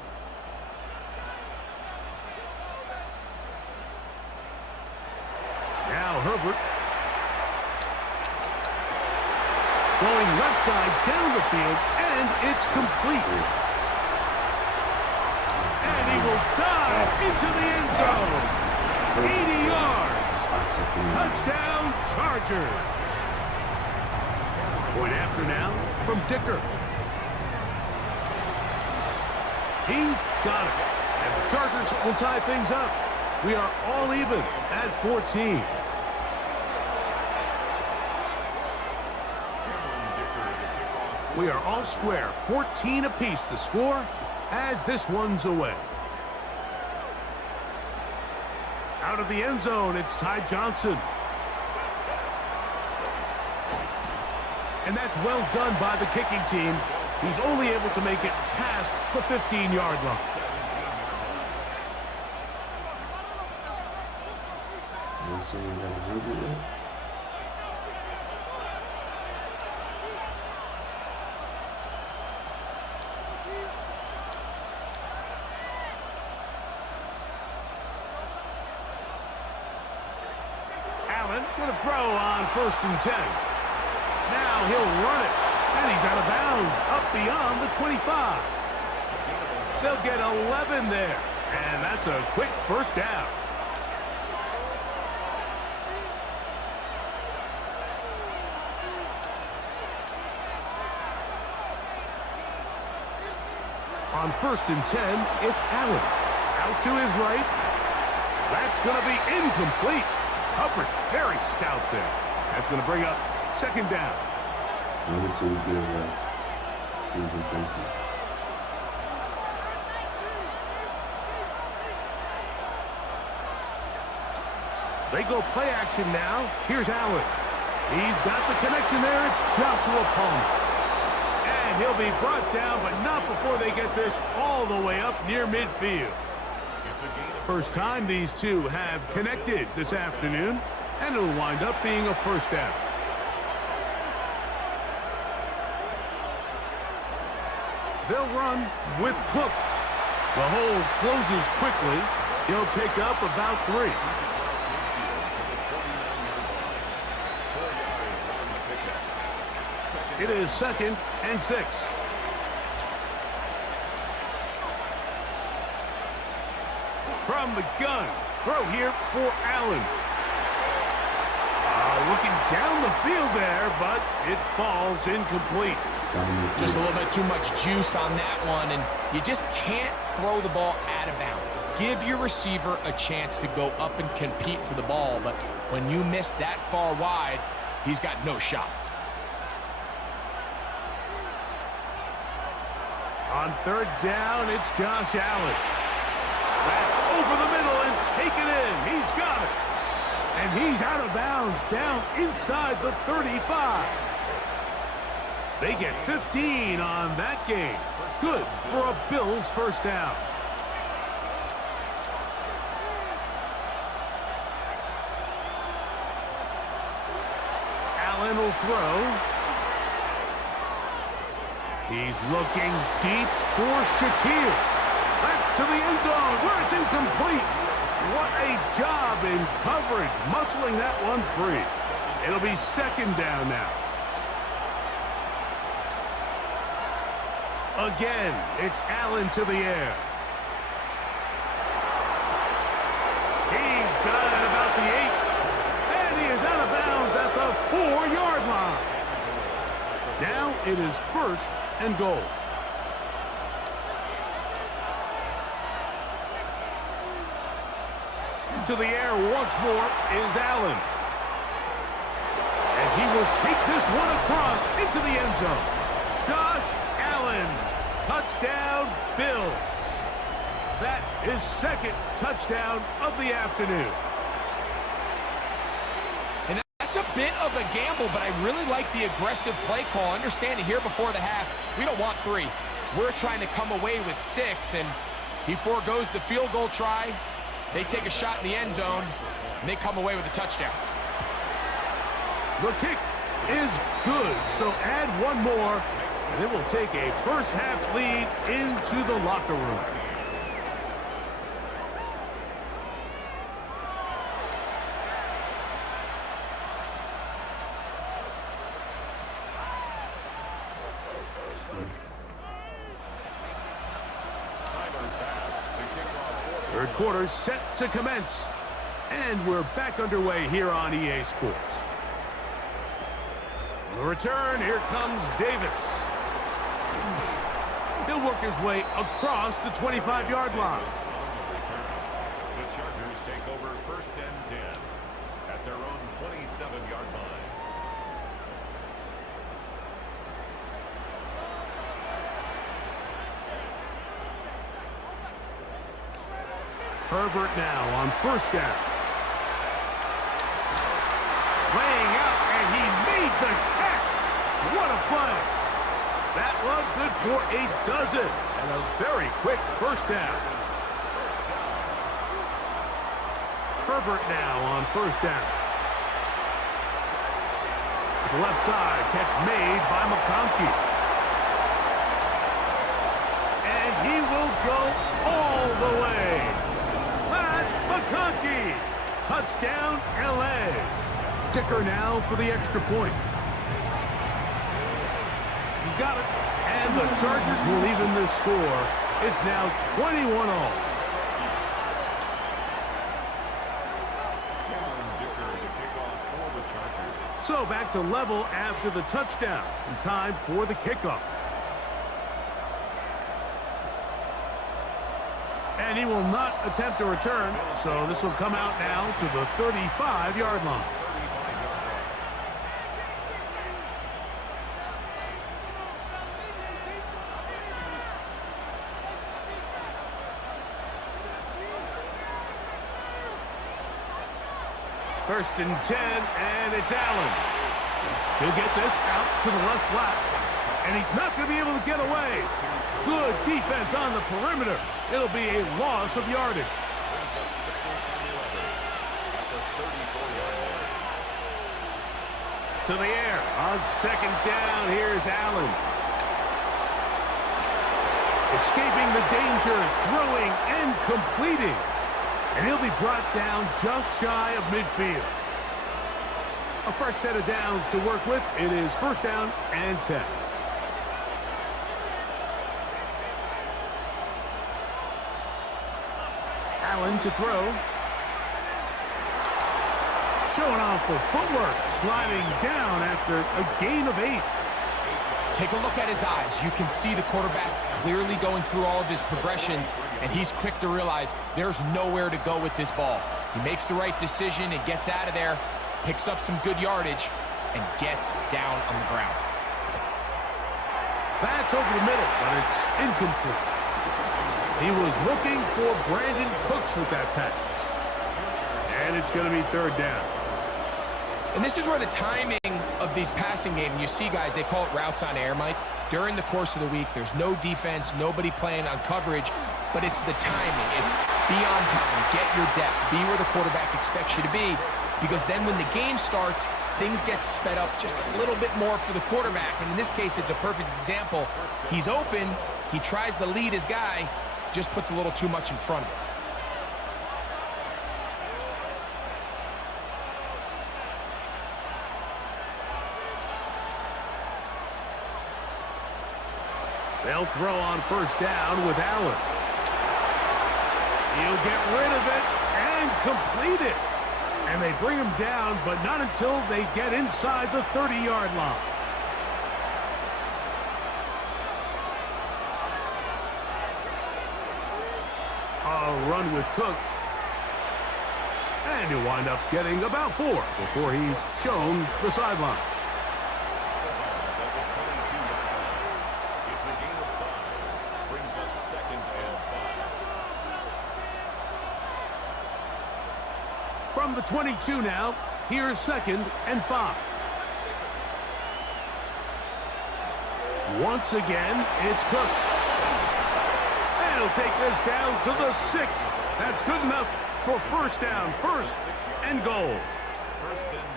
Now Herbert. Going left side down the field, and it's complete. And he will dive into the end zone. 80 yards. Touchdown, Chargers. Point after now from Dicker. He's got it. And the Chargers will tie things up. We are all even at 14. We are all square, 14 apiece the score as this one's away. Out of the end zone, it's Ty Johnson. And that's well done by the kicking team. He's only able to make it past the 15-yard line. Allen with a throw on 1st and 10. Now he'll run it. And he's out of bounds, up beyond the 25. They'll get 11 there. And that's a quick 1st down. On 1st and 10, it's Allen. Out to his right. That's going to be incomplete. Coverage very stout there. That's going to bring up 2nd down. They go play action now. Here's Allen. He's got the connection there. It's Joshua Palmer. And he'll be brought down, but not before they get this all the way up near midfield. First time these two have connected this afternoon, and it'll wind up being a 1st down. They'll run with Cook. The hole closes quickly. He'll pick up about 3. It is 2nd and 6. From the gun, throw here for Allen. Looking down the field there, but it falls incomplete. Just a little bit too much juice on that one, and you just can't throw the ball out of bounds. Give your receiver a chance to go up and compete for the ball, but when you miss that far wide, he's got no shot. On third down, it's Josh Allen. That's over the middle and taken in. He's got it. And he's out of bounds down inside the 35. They get 15 on that game. Good for a Bills first down. Allen will throw. He's looking deep for Shaquille. That's to the end zone where it's incomplete. What a job in coverage, muscling that one free. It'll be second down now. Again, it's Allen to the air. He's got it about the 8. And he is out of bounds at the 4-yard line. Now it is first and goal. To the air once more is Allen. And he will take this one across into the end zone. Josh Allen, touchdown Bills. That is second touchdown of the afternoon. And that's a bit of a gamble, but I really like the aggressive play call. Understanding here before the half, we don't want 3. We're trying to come away with 6, and he foregoes the field goal try. They take a shot in the end zone, and they come away with a touchdown. The kick is good, so add one more, and it will take a first-half lead into the locker room. Third quarter set to commence, and we're back underway here on EA Sports. On the return, here comes Davis. He'll work his way across the 25-yard line. The Chargers take over first and 10 at their own 27-yard line. Herbert now on first down. Laying out, and he made the catch. What a play. That one good for a dozen, and a very quick first down. Herbert now on first down. To the left side, catch made by McConkey. And he will go all the way. McConkey, touchdown LA. Kicker now for the extra point. He's got it. And the Chargers will even this score. It's now 21-all. So back to level after the touchdown. And time for the kickoff. And he will not attempt a return, so this will come out now to the 35-yard line. First and 10, and it's Allen. He'll get this out to the left flat, and he's not going to be able to get away. Good defense on the perimeter. It'll be a loss of yardage. To the air on second down. Here's Allen. Escaping the danger, throwing and completing. And he'll be brought down just shy of midfield. A fresh set of downs to work with. It is first down and 10. Allen to throw. Showing off the footwork, sliding down after a gain of 8. Take a look at his eyes. You can see the quarterback clearly going through all of his progressions, and he's quick to realize there's nowhere to go with this ball. He makes the right decision and gets out of there, picks up some good yardage, and gets down on the ground. That's over the middle, but it's incomplete. He was looking for Brandon Cooks with that pass. And it's going to be third down. And this is where the timing of these passing games, you see guys, they call it routes on air, Mike. During the course of the week, there's no defense, nobody playing on coverage, but it's the timing. It's be on time, get your depth, be where the quarterback expects you to be, because then when the game starts, things get sped up just a little bit more for the quarterback. And in this case, it's a perfect example. He's open, he tries to lead his guy, just puts a little too much in front of him. They'll throw on first down with Allen. He'll get rid of it and complete it. And they bring him down, but not until they get inside the 30-yard line. A run with Cook. And he'll wind up getting about 4 before he's shown the sideline. From the 22 now, here's 2nd and 5. Once again, it's Cook. And he'll take this down to the 6. That's good enough for first down, 1st and goal.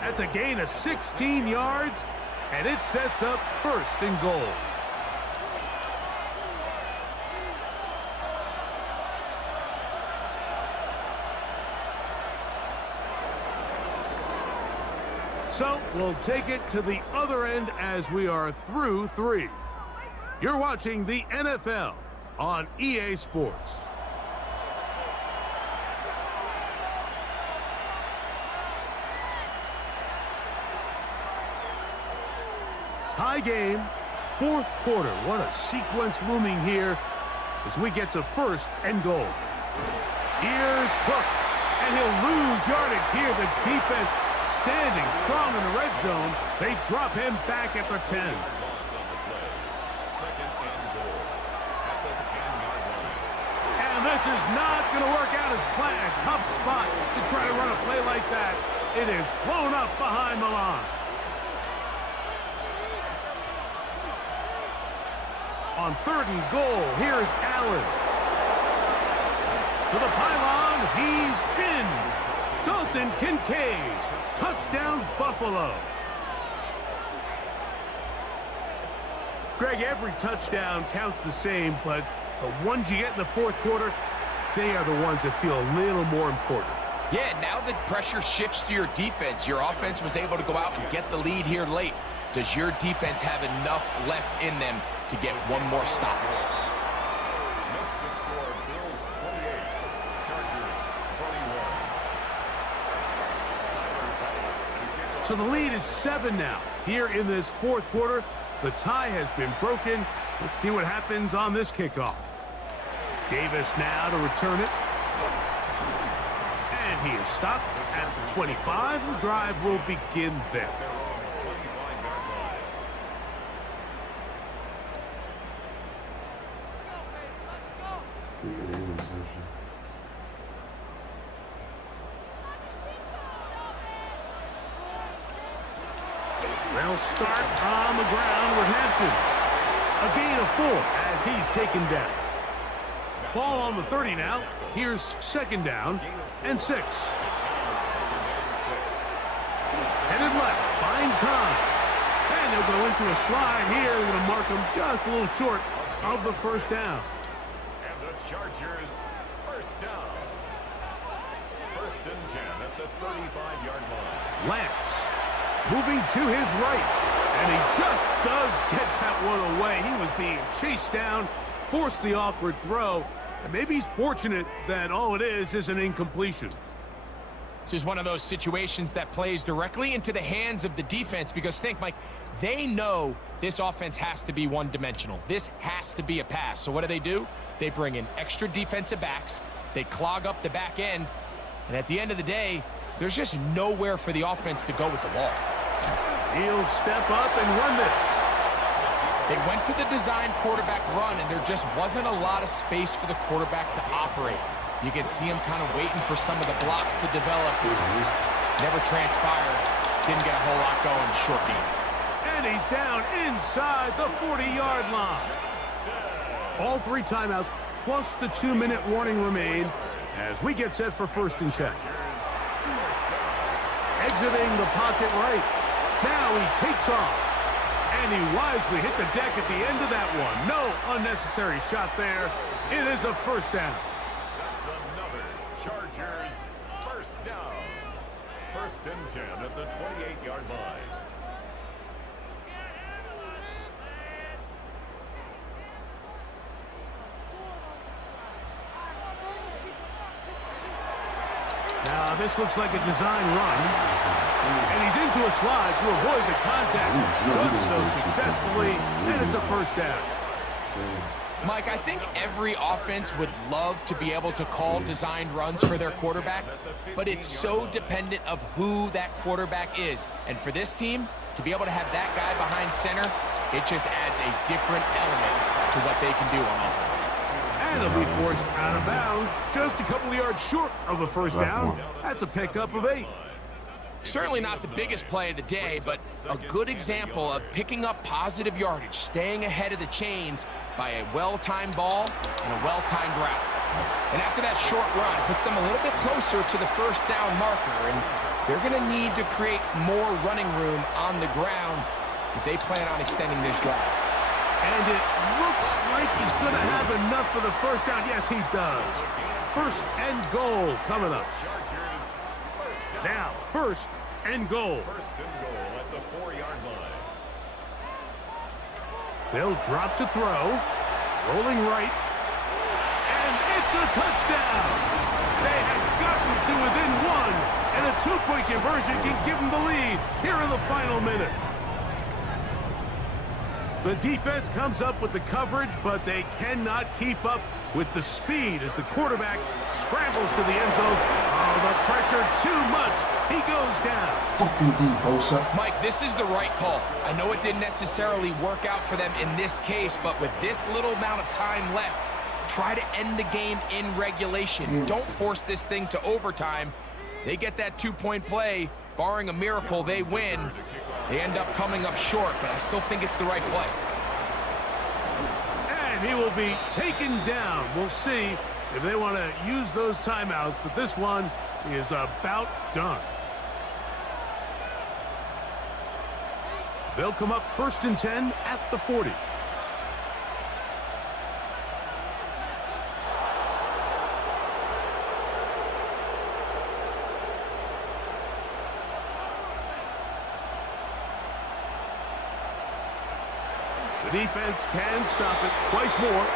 That's a gain of 16 yards, and it sets up 1st and goal. So we'll take it to the other end as we are through 3. You're watching the NFL on EA Sports. Tie game, 4th quarter. What a sequence looming here as we get to 1st and goal. Here's Cook, and he'll lose yardage here. The defense standing strong in the red zone. They drop him back at the 10. And this is not going to work out as planned. Tough spot to try to run a play like that. It is blown up behind the line. On 3rd and goal, here's Allen. To the pylon, he's in. Dalton Kincaid. Touchdown, Buffalo. Greg, every touchdown counts the same, but the ones you get in the 4th quarter, they are the ones that feel a little more important. Yeah, now the pressure shifts to your defense. Your offense was able to go out and get the lead here late. Does your defense have enough left in them to get one more stop? Makes the score Bills 28, Chargers 21. So the lead is 7 now. Here in this 4th quarter, the tie has been broken. Let's see what happens on this kickoff. Davis now to return it. And he is stopped at the 25. The drive will begin there. They'll start on the ground with Hampton. A gain of 4 as he's taken down. Ball on the 30 now. Here's 2nd down and 6. Headed left, find time. And they'll go into a slide here. They're going to mark him just a little short of the 1st down. And the Chargers, 1st down. 1st and 10 at the 35-yard line. Lance moving to his right. And he just does get that one away. He was being chased down, forced the awkward throw. And maybe he's fortunate that all it is an incompletion. This is one of those situations that plays directly into the hands of the defense because think, Mike, they know this offense has to be one-dimensional. This has to be a pass. So what do? They bring in extra defensive backs. They clog up the back end. And at the end of the day, there's just nowhere for the offense to go with the ball. He'll step up and run this. They went to the design quarterback run, and there just wasn't a lot of space for the quarterback to operate. You can see him kind of waiting for some of the blocks to develop. Never transpired. Didn't get a whole lot going in the short game. And he's down inside the 40-yard line. All 3 timeouts plus the 2-minute warning remain as we get set for 1st and 10. Exiting the pocket right. Now he takes off. And he wisely hit the deck at the end of that one. No unnecessary shot there. It is a 1st down. That's another Chargers 1st down. 1st and 10 at the 28-yard line. Now this looks like a design run. And he's into a slide to avoid the contact. Does so successfully, and it's a 1st down. Mike, I think every offense would love to be able to call designed runs for their quarterback, but it's so dependent of who that quarterback is. And for this team, to be able to have that guy behind center, it just adds a different element to what they can do on offense. And he'll be forced out of bounds, just a couple of yards short of a 1st down. That's a pickup of 8. Certainly not the biggest play of the day, but a good example of picking up positive yardage, staying ahead of the chains by a well-timed ball and a well-timed route. And after that short run, puts them a little bit closer to the 1st down marker, and they're going to need to create more running room on the ground if they plan on extending this drive. And it looks like he's going to have enough for the 1st down. Yes, he does. 1st and goal coming up. Now, 1st and goal. 1st and goal at the 4-yard line. They'll drop to throw. Rolling right. And it's a touchdown. They have gotten to within 1. And a 2-point conversion can give them the lead here in the final minute. The defense comes up with the coverage, but they cannot keep up with the speed as the quarterback scrambles to the end zone. Oh, the pressure too much. He goes down. Fucking deep, Bosa. Mike, this is the right call. I know it didn't necessarily work out for them in this case, but with this little amount of time left, try to end the game in regulation. Don't force this thing to overtime. They get that 2-point play. Barring a miracle, they win. They end up coming up short, but I still think it's the right play. And he will be taken down. We'll see if they want to use those timeouts, but this one is about done. They'll come up 1st and 10 at the 40. The defense can stop it twice more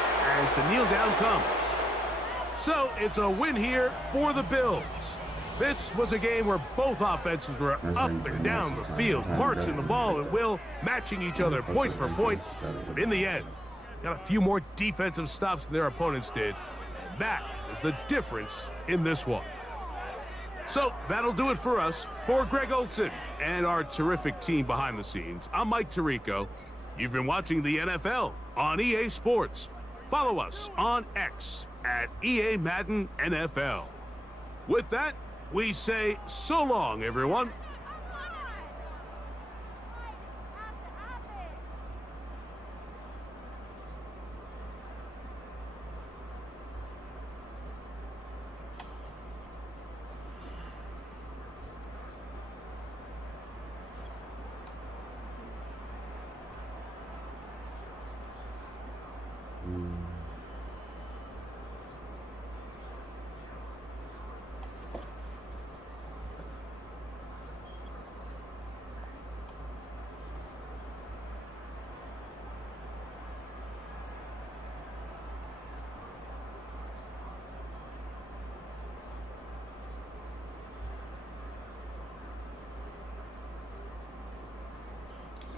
as the kneel down comes. So it's a win here for the Bills. This was a game where both offenses were up and down the field, marching the ball at will, matching each other point for point. But in the end, got a few more defensive stops than their opponents did. And that is the difference in this one. So that'll do it for us. For Greg Olson and our terrific team behind the scenes, I'm Mike Tirico. You've been watching the NFL on EA Sports. Follow us on X at EA Madden NFL. With that, we say so long, everyone.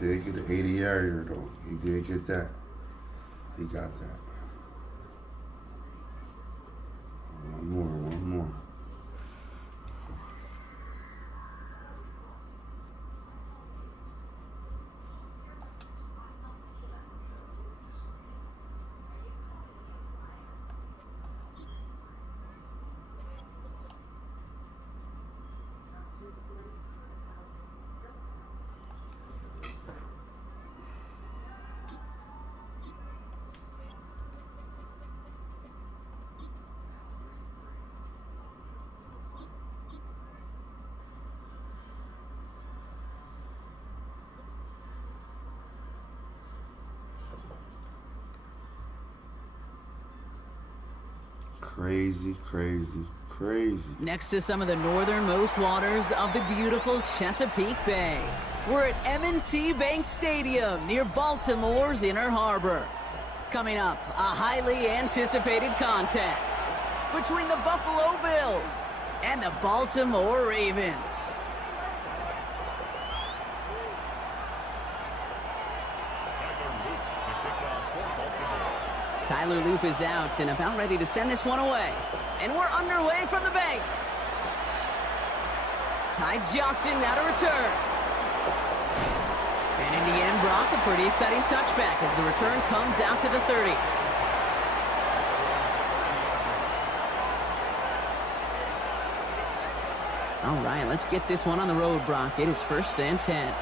Did get the 80 yarder though. He did get that. He got that. One more. Crazy. Next to some of the northernmost waters of the beautiful Chesapeake Bay, we're at M&T Bank Stadium near Baltimore's Inner Harbor. Coming up, a highly anticipated contest between the Buffalo Bills and the Baltimore Ravens. Tyler Loop is out and about ready to send this one away. And we're underway from the bank. Ty Johnson now to return. And in the end, Brock, a pretty exciting touchback as the return comes out to the 30. All right, let's get this one on the road, Brock. It is 1st and 10.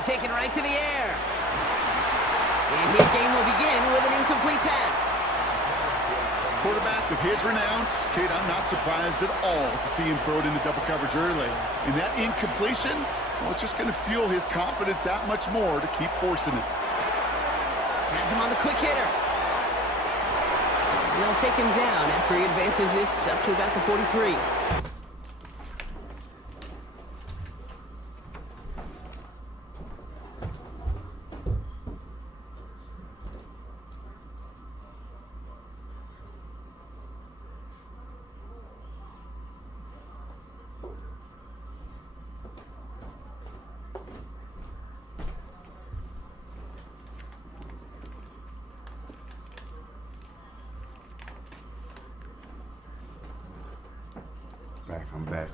Taken right to the air. And his game will begin with an incomplete pass. Quarterback of his renounce, kid, I'm not surprised at all to see him throw it in the double coverage early. And that incompletion, well, it's just going to fuel his confidence that much more to keep forcing it. Has him on the quick hitter. And they'll take him down after he advances this up to about the 43.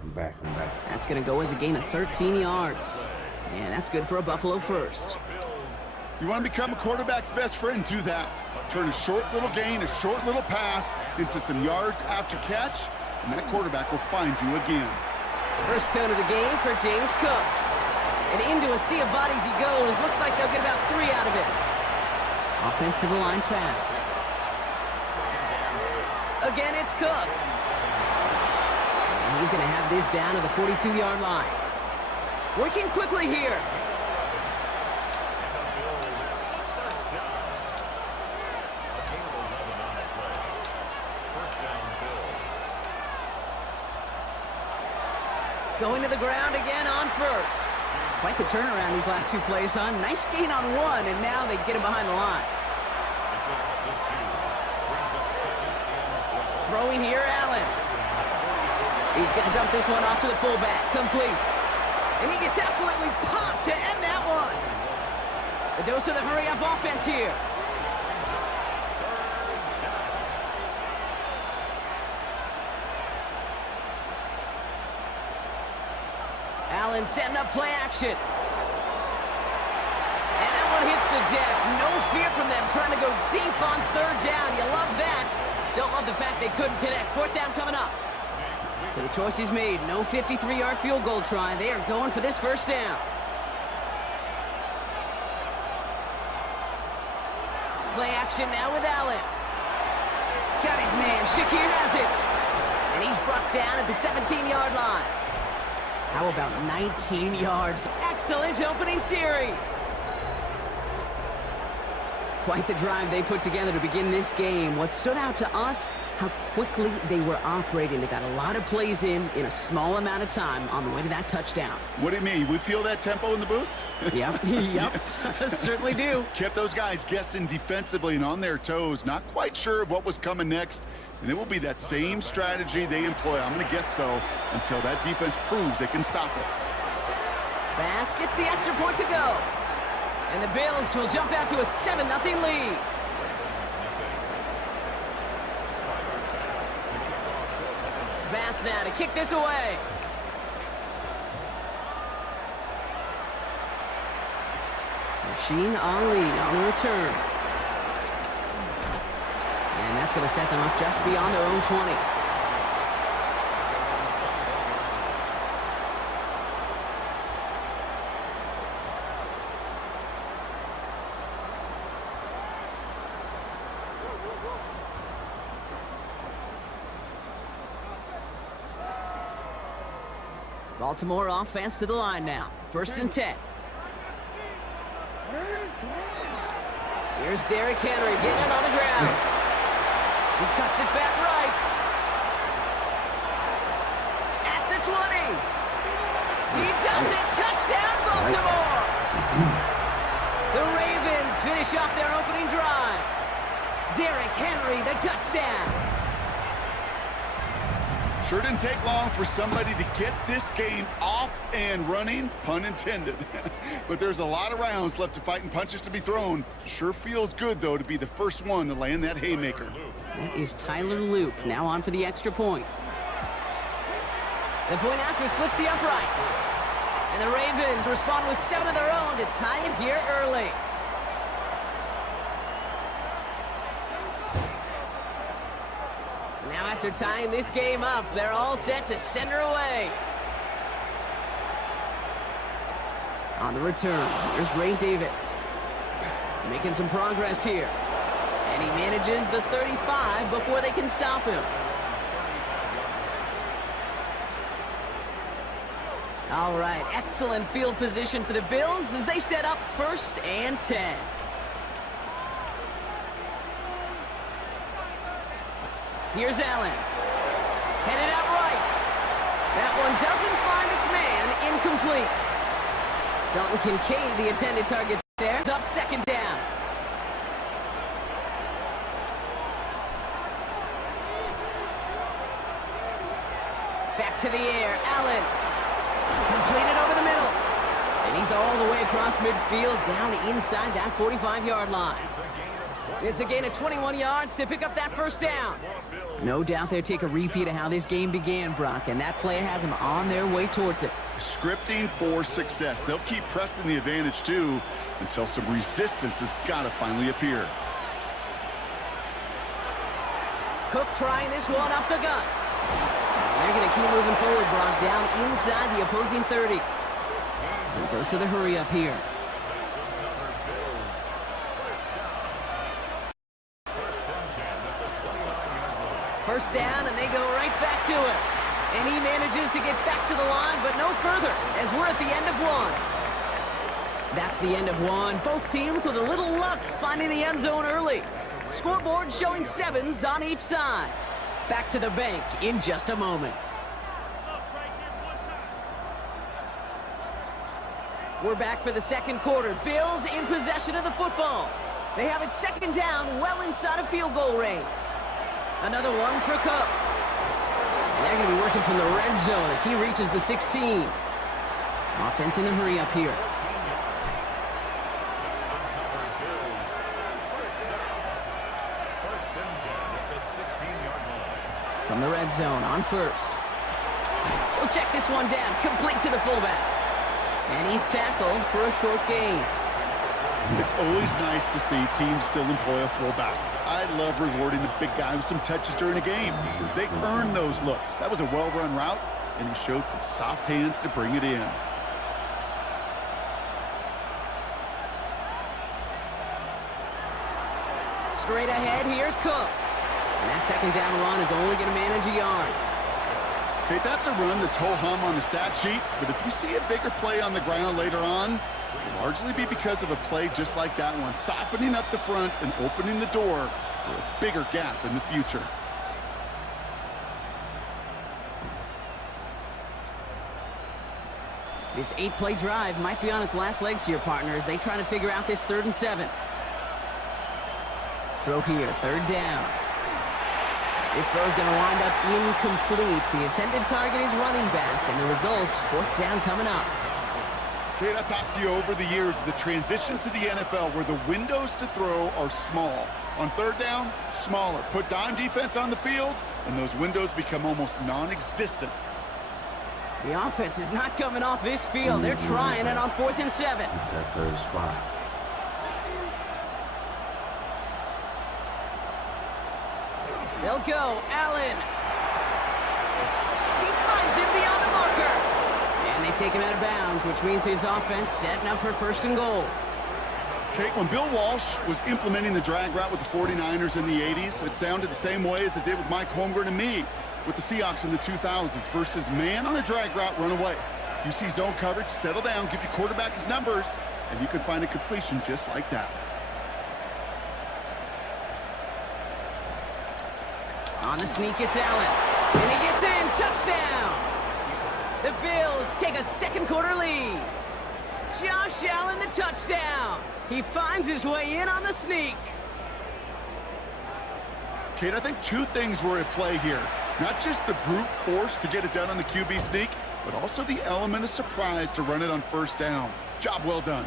I'm back. That's going to go as a gain of 13 yards. And that's good for a Buffalo first. You want to become a quarterback's best friend, do that. Turn a short little gain, a short little pass into some yards after catch, and that quarterback will find you again. First tone of the game for James Cook. And into a sea of bodies he goes. Looks like they'll get about 3 out of it. Offensive line fast. Again, it's Cook. And he's going to have this down to the 42-yard line. Working quickly here. Going to the ground again on first. Quite the turnaround these last 2 plays, huh? Nice gain on 1, and now they get him behind the line. Throwing here, Allen. He's going to dump this one off to the fullback. Complete. And he gets absolutely popped to end that one. The dose of the hurry-up offense here. Allen setting up play action. And that one hits the deck. No fear from them trying to go deep on 3rd down. You love that. Don't love the fact they couldn't connect. 4th down coming up. So the choice is made. No 53-yard field goal try. They are going for this 1st down. Play action now with Allen. Got his man. Shakir has it. And he's brought down at the 17-yard line. How about 19 yards? Excellent opening series. Quite the drive they put together to begin this game. What stood out to us how quickly they were operating. They got a lot of plays in a small amount of time on the way to that touchdown. What do you mean? We feel that tempo in the booth? Yep, certainly do. Kept those guys guessing defensively and on their toes, not quite sure of what was coming next. And it will be that same strategy they employ, I'm going to guess so, until that defense proves they can stop it. Bass gets the extra point to go. And the Bills will jump out to a 7-0 lead. Bass now to kick this away. Machine Ali on the return. And that's going to set them up just beyond their own 20. Baltimore offense to the line now. 1st and 10. Here's Derrick Henry getting it on the ground. He cuts it back right. At the 20. He does it. Touchdown, Baltimore. The Ravens finish off their opening drive. Derrick Henry, the touchdown. Sure didn't take long for somebody to get this game off and running, pun intended. But there's a lot of rounds left to fight and punches to be thrown. Sure feels good, though, to be the first one to land that haymaker. That is Tyler Loop, now on for the extra point. The point after splits the uprights. And the Ravens respond with 7 of their own to tie it here early. Now after tying this game up, they're all set to send her away. On the return, here's Ray Davis. Making some progress here. And he manages the 35 before they can stop him. All right, excellent field position for the Bills as they set up 1st and 10. Here's Allen. Headed out right. That one doesn't find its man. Incomplete. Dalton Kincaid, the intended target there. Up 2nd down. Back to the air. Allen. Completed over the middle. And he's all the way across midfield down inside that 45-yard line. It's a gain of 21 yards to pick up that 1st down. No doubt they'll take a repeat of how this game began, Brock, and that play has them on their way towards it. Scripting for success. They'll keep pressing the advantage, too, until some resistance has got to finally appear. Cook trying this one up the gut. They're going to keep moving forward, Brock, down inside the opposing 30. And dose of the hurry up here. First down, and they go right back to it. And he manages to get back to the line, but no further, as we're at the end of 1. That's the end of 1. Both teams with a little luck finding the end zone early. Scoreboard showing 7s on each side. Back to the bank in just a moment. We're back for the 2nd quarter. Bills in possession of the football. They have it 2nd down, well inside of field goal range. Another one for Cook. And they're going to be working from the red zone as he reaches the 16. Offense in the hurry up here. From the red zone on 1st. He'll check this one down, complete to the fullback. And he's tackled for a short gain. It's always nice to see teams still employ a fullback. I love rewarding the big guy with some touches during a game. They earn those looks. That was a well-run route, and he showed some soft hands to bring it in. Straight ahead, here's Cook. And that 2nd down run is only going to manage a yard. Okay, that's a run that's ho-hum on the stat sheet, but if you see a bigger play on the ground later on, it'll largely be because of a play just like that one, softening up the front and opening the door for a bigger gap in the future. This 8-play drive might be on its last legs here, partners. They try to figure out this 3rd and 7. Throw here, 3rd down. This throw is going to wind up incomplete. The intended target is running back, and the results, 4th down coming up. Kate, I've talked to you over the years of the transition to the NFL where the windows to throw are small. On 3rd down, smaller. Put dime defense on the field, and those windows become almost non-existent. The offense is not coming off this field. They're trying it on 4th and 7. That 3rd spot. They'll go. Allen. He finds him beyond the marker. And they take him out of bounds, which means his offense setting up for 1st and goal. Kate, when Bill Walsh was implementing the drag route with the 49ers in the 80s, it sounded the same way as it did with Mike Holmgren and me with the Seahawks in the 2000s versus man on a drag route, run away. You see zone coverage, settle down, give your quarterback his numbers, and you can find a completion just like that. On the sneak, it's Allen. And he gets in. Touchdown. The Bills take a 2nd quarter lead. Josh Allen, the touchdown. He finds his way in on the sneak. Kate, I think 2 things were at play here. Not just the brute force to get it done on the QB sneak, but also the element of surprise to run it on 1st down. Job well done.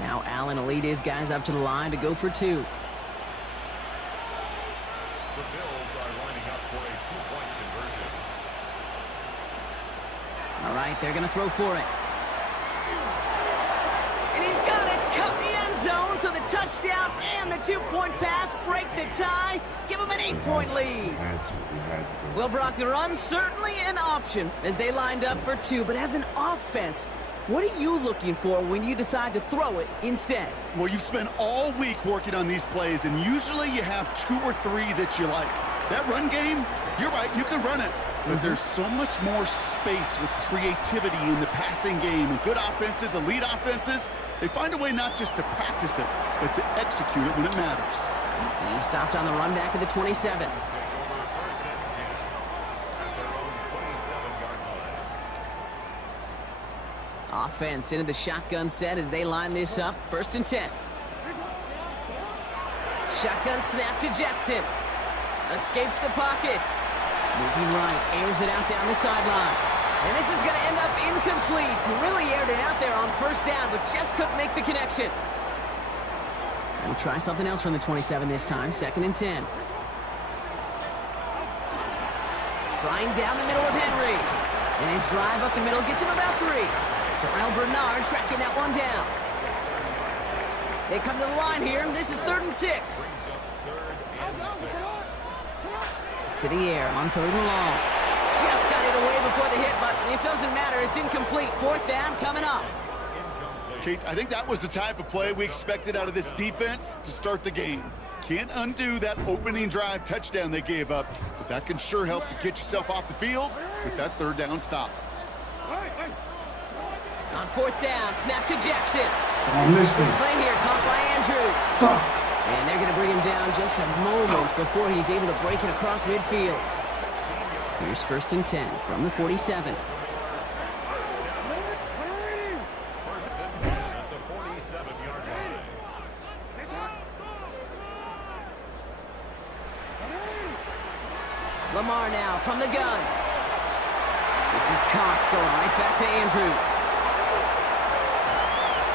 Now Allen will lead his guys up to the line to go for 2. The Bills are lining up for a 2-point conversion. All right, they're going to throw for it. And he's got it. Cut the end zone, so the touchdown and the 2-point pass break the tie. Give him an 8-point lead. We had to go. Well, Brock, the run's certainly an option as they lined up for 2. But as an offense, what are you looking for when you decide to throw it instead? Well, you've spent all week working on these plays, and usually you have 2 or 3 that you like. That run game, you're right, you can run it. But there's so much more space with creativity in the passing game. And good offenses, elite offenses, they find a way not just to practice it, but to execute it when it matters. He stopped on the run back of the 27. Offense into the shotgun set as they line this up. 1st and 10. Shotgun snap to Jackson. Escapes the pocket. Moving right, airs it out down the sideline. And this is going to end up incomplete. He really aired it out there on 1st down, but just couldn't make the connection. We'll try something else from the 27 this time. 2nd and 10. Flying down the middle with Henry. And his drive up the middle gets him about 3. Terrell Bernard tracking that one down. They come to the line here, and this is 3rd and 6. To the air on 3rd and long. Just got it away before the hit, but it doesn't matter. It's incomplete. 4th down coming up. Kate, I think that was the type of play we expected out of this defense to start the game. Can't undo that opening drive touchdown they gave up, but that can sure help to get yourself off the field with that 3rd down stop. On 4th down, snap to Jackson. I'm listening. Sling here, caught by Andrews. Fuck. And they're going to bring him down just a moment before he's able to break it across midfield. Here's 1st and 10 from the 47. Lamar now from the gun. This is Cox going right back to Andrews.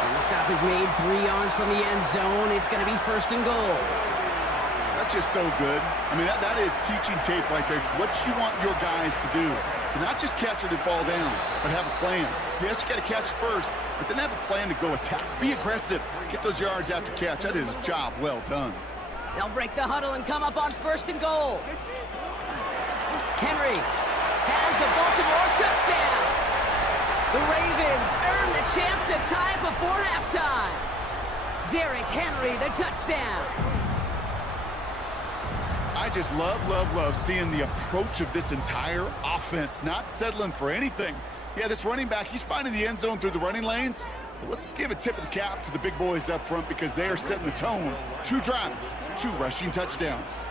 And the stop is made 3 yards from the end zone. It's going to be 1st and goal. That's just so good. I mean, that is teaching tape right there. It's what you want your guys to do. To not just catch it and fall down, but have a plan. Yes, you got to catch it first, but then have a plan to go attack. Be aggressive. Get those yards after catch. That is a job well done. They'll break the huddle and come up on 1st and goal. Henry has the Baltimore touchdown. The Ravens earn the chance to tie before halftime. Derrick Henry, the touchdown. I just love seeing the approach of this entire offense, not settling for anything. Yeah, this running back, he's finding the end zone through the running lanes. But let's give a tip of the cap to the big boys up front because they are setting the tone. 2 drives, 2 rushing touchdowns.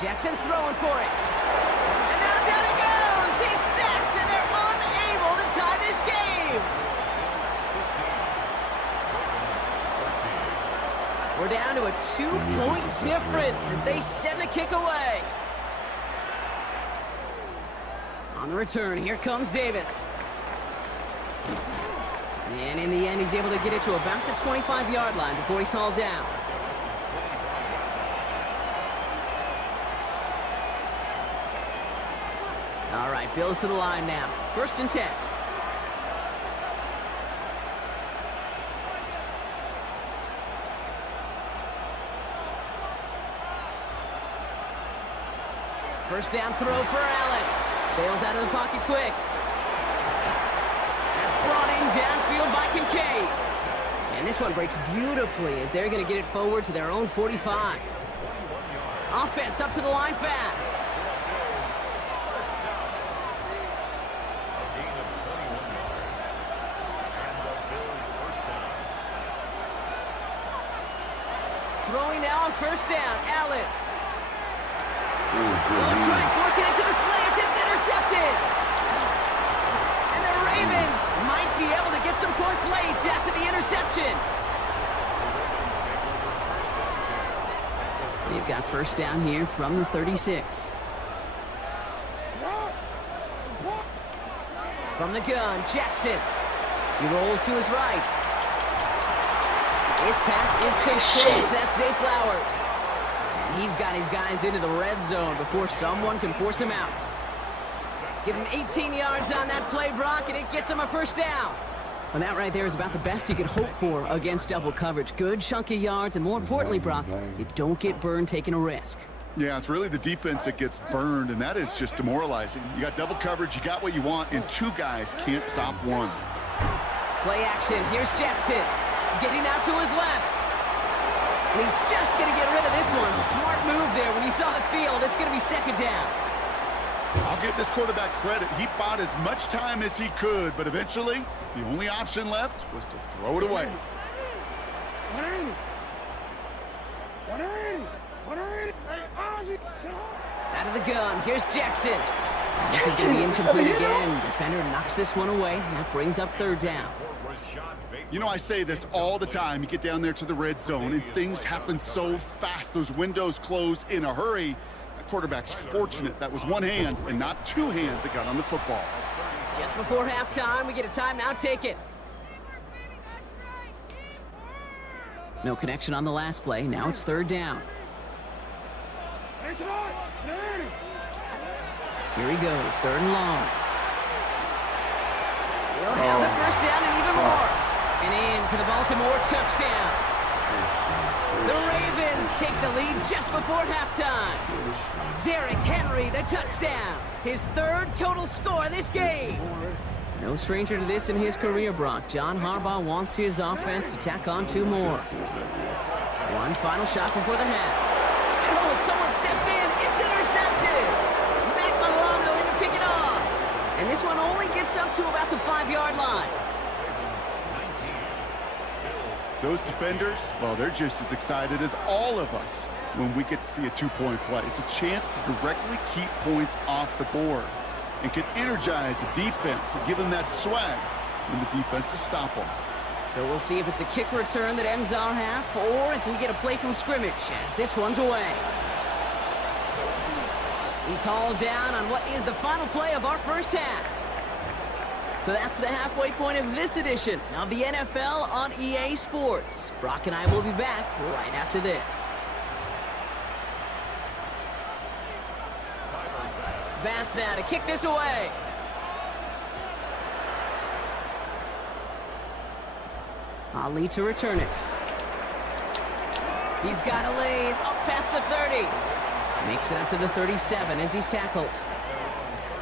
Jackson throwing for it. And now down he goes. He's sacked, and they're on down to a 2-point difference as they send the kick away. On the return, here comes Davis. And in the end, he's able to get it to about the 25-yard line before he's hauled down. All right, Bills to the line now. 1st and 10. First down throw for Allen. Bails out of the pocket quick. That's brought in downfield by Kincaid. And this one breaks beautifully as they're going to get it forward to their own 45. Offense up to the line fast. Throwing now on 1st down, Allen. Trying to force it into the slant. It's intercepted. And the Ravens might be able to get some points late after the interception. They've got 1st down here from the 36. From the gun, Jackson. He rolls to his right. His pass is controlled. That's Zay Flowers. And he's got his guys into the red zone before someone can force him out. Give him 18 yards on that play, Brock, and it gets him a 1st down. Well, that right there is about the best you could hope for against double coverage. Good chunky yards, and more importantly, Brock, you don't get burned taking a risk. Yeah, it's really the defense that gets burned, and that is just demoralizing. You got double coverage, you got what you want, and 2 guys can't stop one. Play action. Here's Jackson. Getting out to his left. And he's just going to get rid of this one. Smart move there. When you saw the field, it's going to be 2nd down. I'll give this quarterback credit. He bought as much time as he could, but eventually, the only option left was to throw it away. Out of the gun. Here's Jackson. This is going to be incomplete again. Defender knocks this one away. That brings up 3rd down. You know, I say this all the time. You get down there to the red zone, and things happen so fast. Those windows close in a hurry. That quarterback's fortunate. That was 1 hand and not 2 hands that got on the football. Just before halftime, we get a timeout. Take it. No connection on the last play. Now it's 3rd down. Here he goes. 3rd and long. We'll have the 1st down and even more. And in for the Baltimore touchdown. The Ravens take the lead just before halftime. Derrick Henry, the touchdown. His 3rd total score this game. No stranger to this in his career, Brock. John Harbaugh wants his offense to tack on 2 more. One final shot before the half. And oh, someone stepped in. It's intercepted. Matt Milano in to pick it off. And this one only gets up to about the 5-yard line. Those defenders, well, they're just as excited as all of us when we get to see a 2-point play. It's a chance to directly keep points off the board and can energize a defense and give them that swag when the defenses stop them. So we'll see if it's a kick return that ends our half or if we get a play from scrimmage as this one's away. He's hauled down on what is the final play of our 1st half. So that's the halfway point of this edition of the NFL on EA Sports. Brock and I will be back right after this. Vance now to kick this away. Ali to return it. He's got a lane up past the 30. Makes it up to the 37 as he's tackled.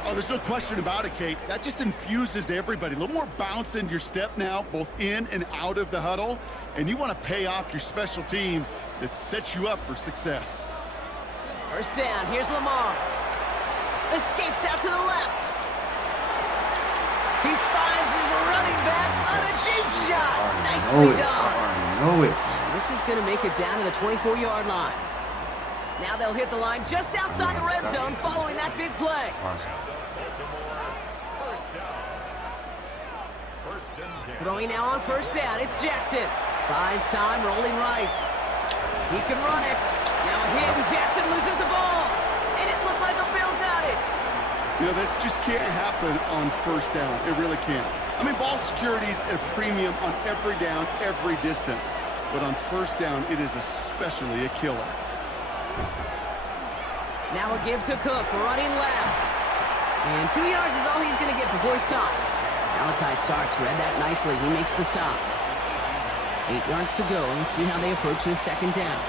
Oh, there's no question about it, Kate. That just infuses everybody. A little more bounce into your step now, both in and out of the huddle. And you want to pay off your special teams that sets you up for success. 1st down, here's Lamar. Escapes out to the left. He finds his running back on a deep shot. Nicely done. I know it. This is going to make it down to the 24-yard line. Now they'll hit the line just outside the red zone following that big play. Throwing now on 1st down, it's Jackson. Buys time, rolling right. He can run it. Now a hit, and Jackson loses the ball. And it looked like a Bill got it. You know, this just can't happen on first down. It really can't. I mean, ball security's a premium on every down, every distance. But on first down, it is especially a killer. Now a give to Cook, running left. And 2 yards is all he's going to get before he's caught. Malachi Starks read that nicely. He makes the stop. 8 yards to go. Let's see how they approach this second down.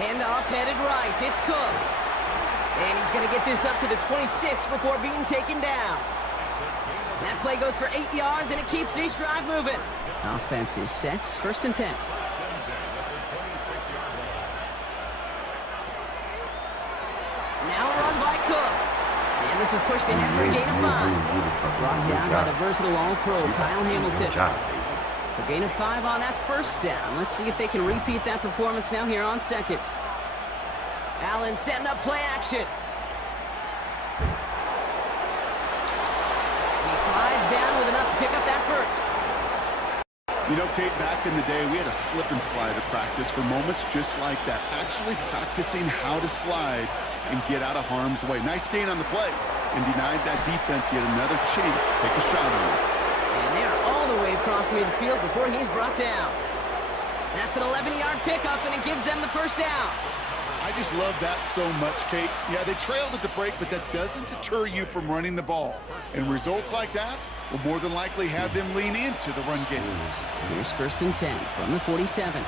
Handoff headed right. It's Cook. And he's going to get this up to the 26 before being taken down. That play goes for 8 yards, and it keeps this drive moving. Offense is set. First and 10. Now run by Cook. And this is pushed ahead for a gain of 5. Brought down by the versatile All-Pro Kyle Hamilton. So gain of 5 on that first down. Let's see if they can repeat that performance now here on second. Allen setting up play action. He slides down with enough to pick up that first. You know, Kate, back in the day, we had a slip and slide at practice for moments just like that. Actually practicing how to slide and get out of harm's way. Nice gain on the play, and denied that defense yet another chance to take a shot on him. And they are all the way across midfield before he's brought down. That's an 11-yard pickup, and it gives them the first down. I just love that so much, Kate. Yeah, they trailed at the break, but that doesn't deter you from running the ball. And results like that will more than likely have them lean into the run game. Here's first and 10 from the 47.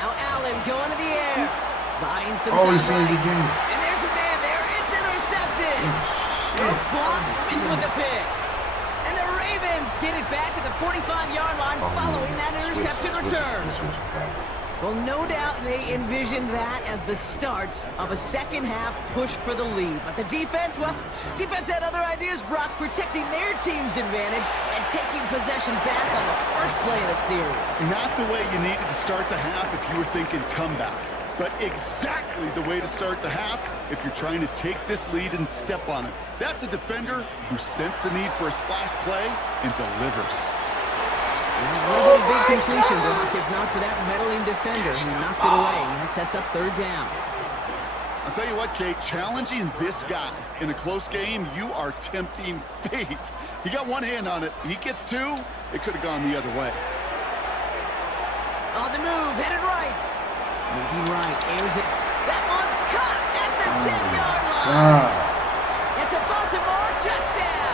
Now Allen going to the air. Buying some time. He's saying it again. And there's a man there. It's intercepted. Roquan Smith with the pick. And the Ravens get it back at the 45-yard line following that interception return. Well, no doubt they envisioned that as the start of a second-half push for the lead. But the defense, well, defense had other ideas, Brock, protecting their team's advantage and taking possession back on the first play of the series. Not the way you needed to start the half if you were thinking comeback, but exactly the way to start the half if you're trying to take this lead and step on it. That's a defender who sensed the need for a splash play and delivers. A little bit of big completion, Brock, if not for that meddling defender who knocked it away. And that sets up third down. I'll tell you what, Kate, challenging this guy in a close game, you are tempting fate. He got one hand on it. He gets two. It could have gone the other way. On the move, headed right. Moving right, airs it. That one's caught at the 10-yard line. It's a Baltimore touchdown.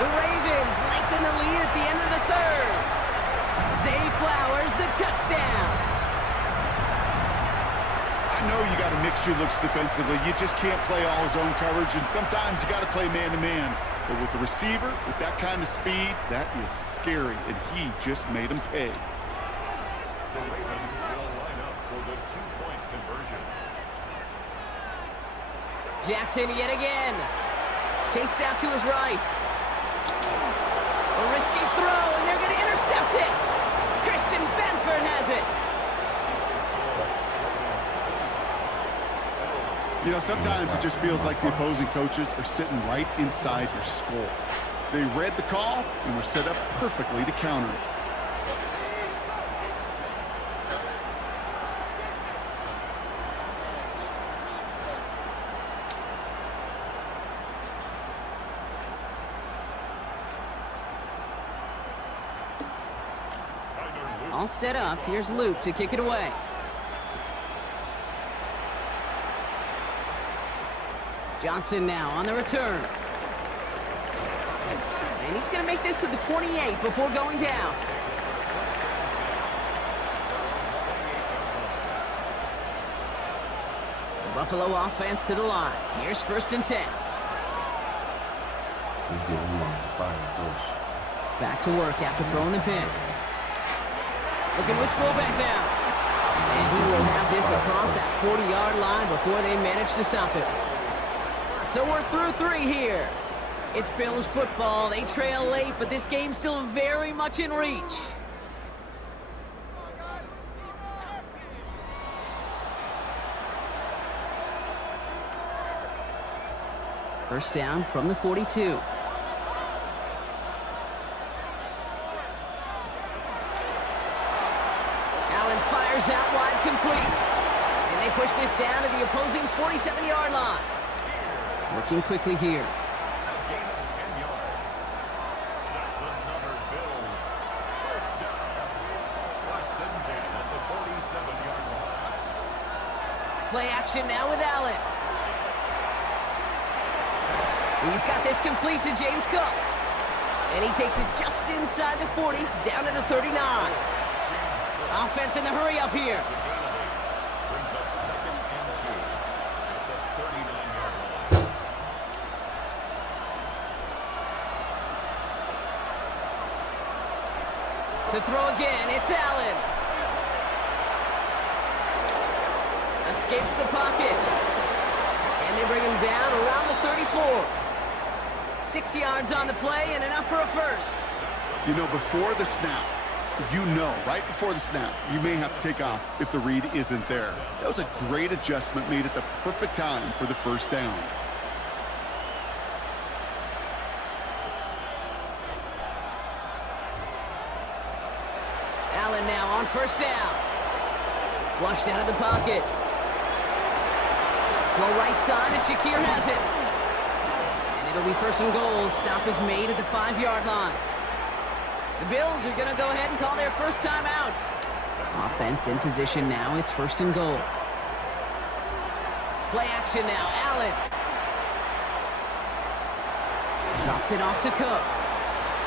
The Ravens lengthen the lead at the end of the third. Zay Flowers, the touchdown. I know you got to mix your looks defensively. You just can't play all zone coverage, and sometimes you got to play man-to-man. But with the receiver, with that kind of speed, that is scary, and he just made him pay. The Ravens will line up for the two-point conversion. Jackson yet again. Chased out to his right. A risky throw, and they're going to intercept it. Christian Benford has it. You know, sometimes it just feels like the opposing coaches are sitting right inside your skull. They read the call and were set up perfectly to counter it. All set up. Here's Luke to kick it away. Johnson now on the return. And he's going to make this to the 28 before going down. The Buffalo offense to the line. Here's first and 10. He's getting him on fire first. Back to work after throwing the pick. Looking to his fullback now. And he will have this across that 40-yard line before they manage to stop it. So we're through 3 here. It's Bills football. They trail late, but this game's still very much in reach. First down from the 42. And they push this down to the opposing 47-yard line. Working quickly here. Gain of 10 yards. That's another Bills first down. First and 10 at the 47-yard line. Play action now with Allen. He's got this complete to James Cook. And he takes it just inside the 40, down to the 39. Offense in the hurry up here. Brings up second and 2 at the 39-yard line. To throw again, it's Allen. Escapes the pocket. And they bring him down around the 34. 6 yards on the play and enough for a first. You know, before the snap, right before the snap, you may have to take off if the read isn't there. That was a great adjustment made at the perfect time for the first down. Allen now on first down. Flushed out of the pocket. Well, right side, and Shakir has it. And it'll be first and goal. Stop is made at the 5-yard line. The Bills are going to go ahead and call their first time out. Offense in position now. It's first and goal. Play action now. Allen. Drops it off to Cook.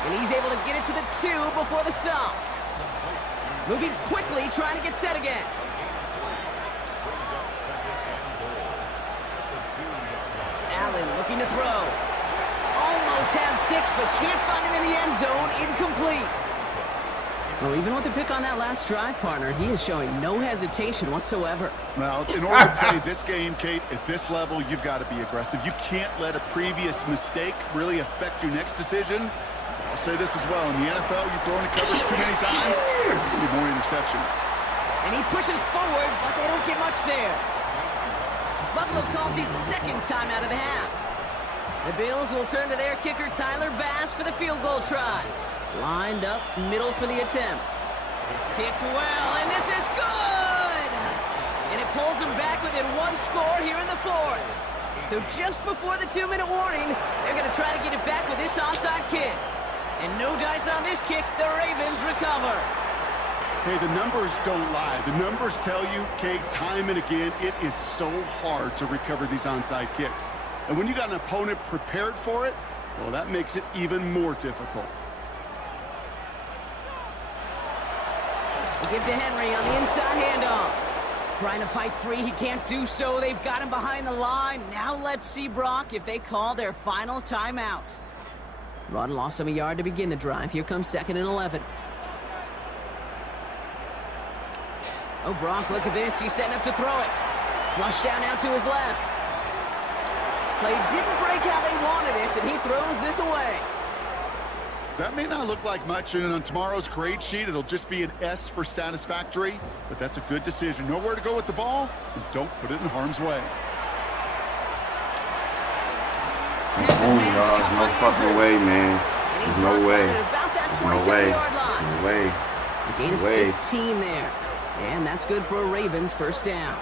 And he's able to get it to the 2 before the stop. Moving quickly, trying to get set again. Brings up second and goal at the 2-yard line. Allen looking to throw. Almost had 6, but can't find him in the end zone. Incomplete. Well, even with the pick on that last drive, partner, he is showing no hesitation whatsoever. Well, in order to play this game, Kate, at this level, you've got to be aggressive. You can't let a previous mistake really affect your next decision. I'll say this as well. In the NFL, you throw into coverage too many times, you need more interceptions. And he pushes forward, but they don't get much there. Buffalo calls it second time out of the half. The Bills will turn to their kicker, Tyler Bass, for the field goal try. Lined up middle for the attempt. Kicked well, and this is good! And it pulls them back within 1 score here in the 4th. So just before the 2-minute warning, they're going to try to get it back with this onside kick. And no dice on this kick, the Ravens recover. Hey, the numbers don't lie. The numbers tell you, Kate, time and again, it is so hard to recover these onside kicks. And when you got an opponent prepared for it, well, that makes it even more difficult. They give to Henry on the inside handoff. Trying to fight free, he can't do so. They've got him behind the line. Now let's see, Brock, if they call their final timeout. Rod lost him a yard to begin the drive. Here comes second and 11. Oh, Brock, look at this. He's setting up to throw it. Flush down now to his left. Play didn't break how they wanted it, and he throws this away. That may not look like much, and on tomorrow's grade sheet, it'll just be an S for satisfactory, but that's a good decision. Know where to go with the ball, and don't put it in harm's way. Oh, God, no fucking way, man. There's no way. There's no way. No way. A gain of 15 there. And that's good for a Ravens first down.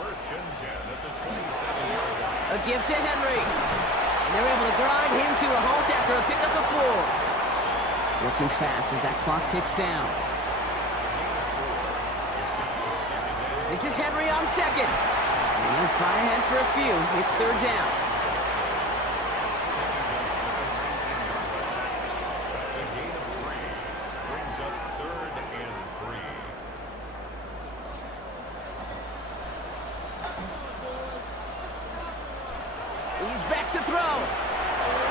First and 10 at the 27-yard line. A give to Henry. And they're able to grind him to a halt after a pickup of 4. Working fast as that clock ticks down. This is Henry on second. And they'll fly ahead for a few. It's third down. That's a gain of 3. Brings up third and 3. He's back to throw.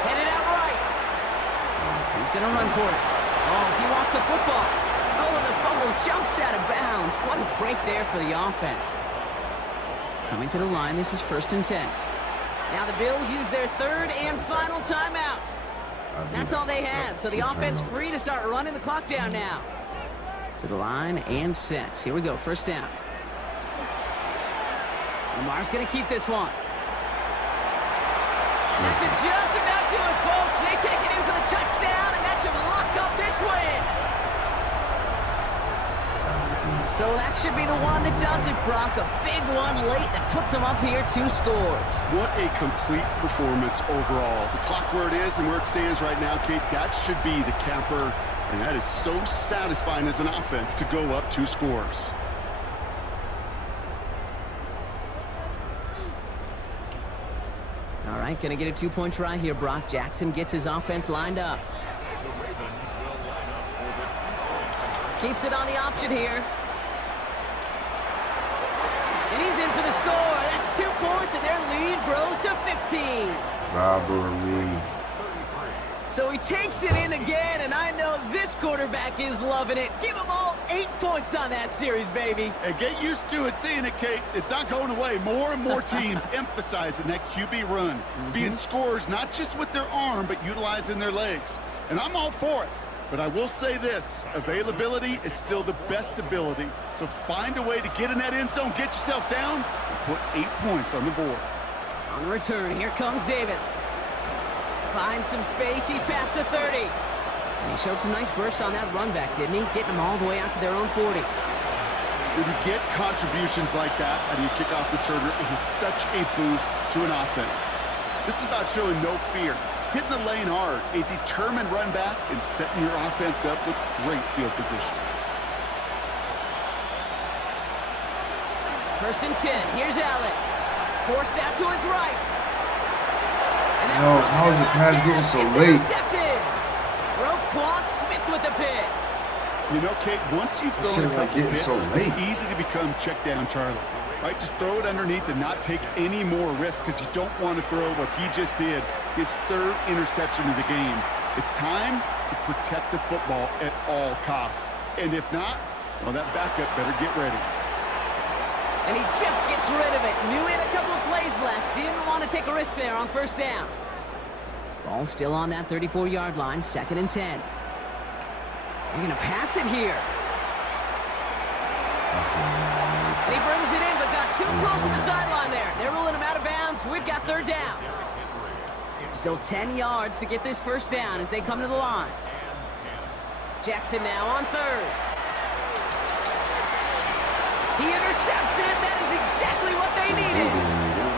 Headed out right. He's going to run for it. Oh, he lost the football. Oh, and the fumble jumps out of bounds. What a break there for the offense. Coming to the line, this is first and 10. Now the Bills use their third and final timeout. That's all they had, so the offense free to start running the clock down now. To the line and set. Here we go, first down. Lamar's going to keep this one. And that should just about do it, folks. They take it in for the touchdown, and that should lock up this win. So that should be the one that does it, Brock. A big one late that puts them up here 2 scores. What a complete performance overall. The clock where it is and where it stands right now, Kate, that should be the capper. And that is so satisfying as an offense to go up 2 scores. All right, gonna get a 2-point try here, Brock. Jackson gets his offense lined up. Keeps it on the option here. And he's in for the score. That's 2 points, and their lead grows to 15. Robbery. So he takes it in again, and I know this quarterback is loving it. Give them all 8 points on that series, baby. And get used to it, seeing it, Kate. It's not going away. More and more teams emphasizing that QB run. Being scorers not just with their arm, but utilizing their legs. And I'm all for it. But I will say this, availability is still the best ability. So find a way to get in that end zone, get yourself down, and put 8 points on the board. On the return, here comes Davis. Finds some space, he's past the 30. And he showed some nice bursts on that run back, didn't he? Getting them all the way out to their own 40. When you get contributions like that out of your kickoff returner, it is such a boost to an offense. This is about showing no fear. Hitting the lane hard, a determined run back, and setting your offense up with great field position. 1st and 10, here's Allen. Forced out to his right. And that Yo, how is the pass getting so late? Intercepted. Roquan Smith with the pick. You know, Kate, once you've thrown a couple picks, so late. it's easy to become check down Charlie. Right? Just throw it underneath and not take any more risk because you don't want to throw what he just did, his 3rd interception of the game. It's time to protect the football at all costs. And if not, well, that backup better get ready. And he just gets rid of it. Knew he had a couple of plays left. Didn't want to take a risk there on 1st down. Ball still on that 34-yard line, 2nd and 10. They're going to pass it here. And he brings it in, but got too close to the sideline there. They're ruling him out of bounds. We've got 3rd down. Still 10 yards to get this 1st down as they come to the line. Jackson now on 3rd. He intercepts it. That is exactly what they needed.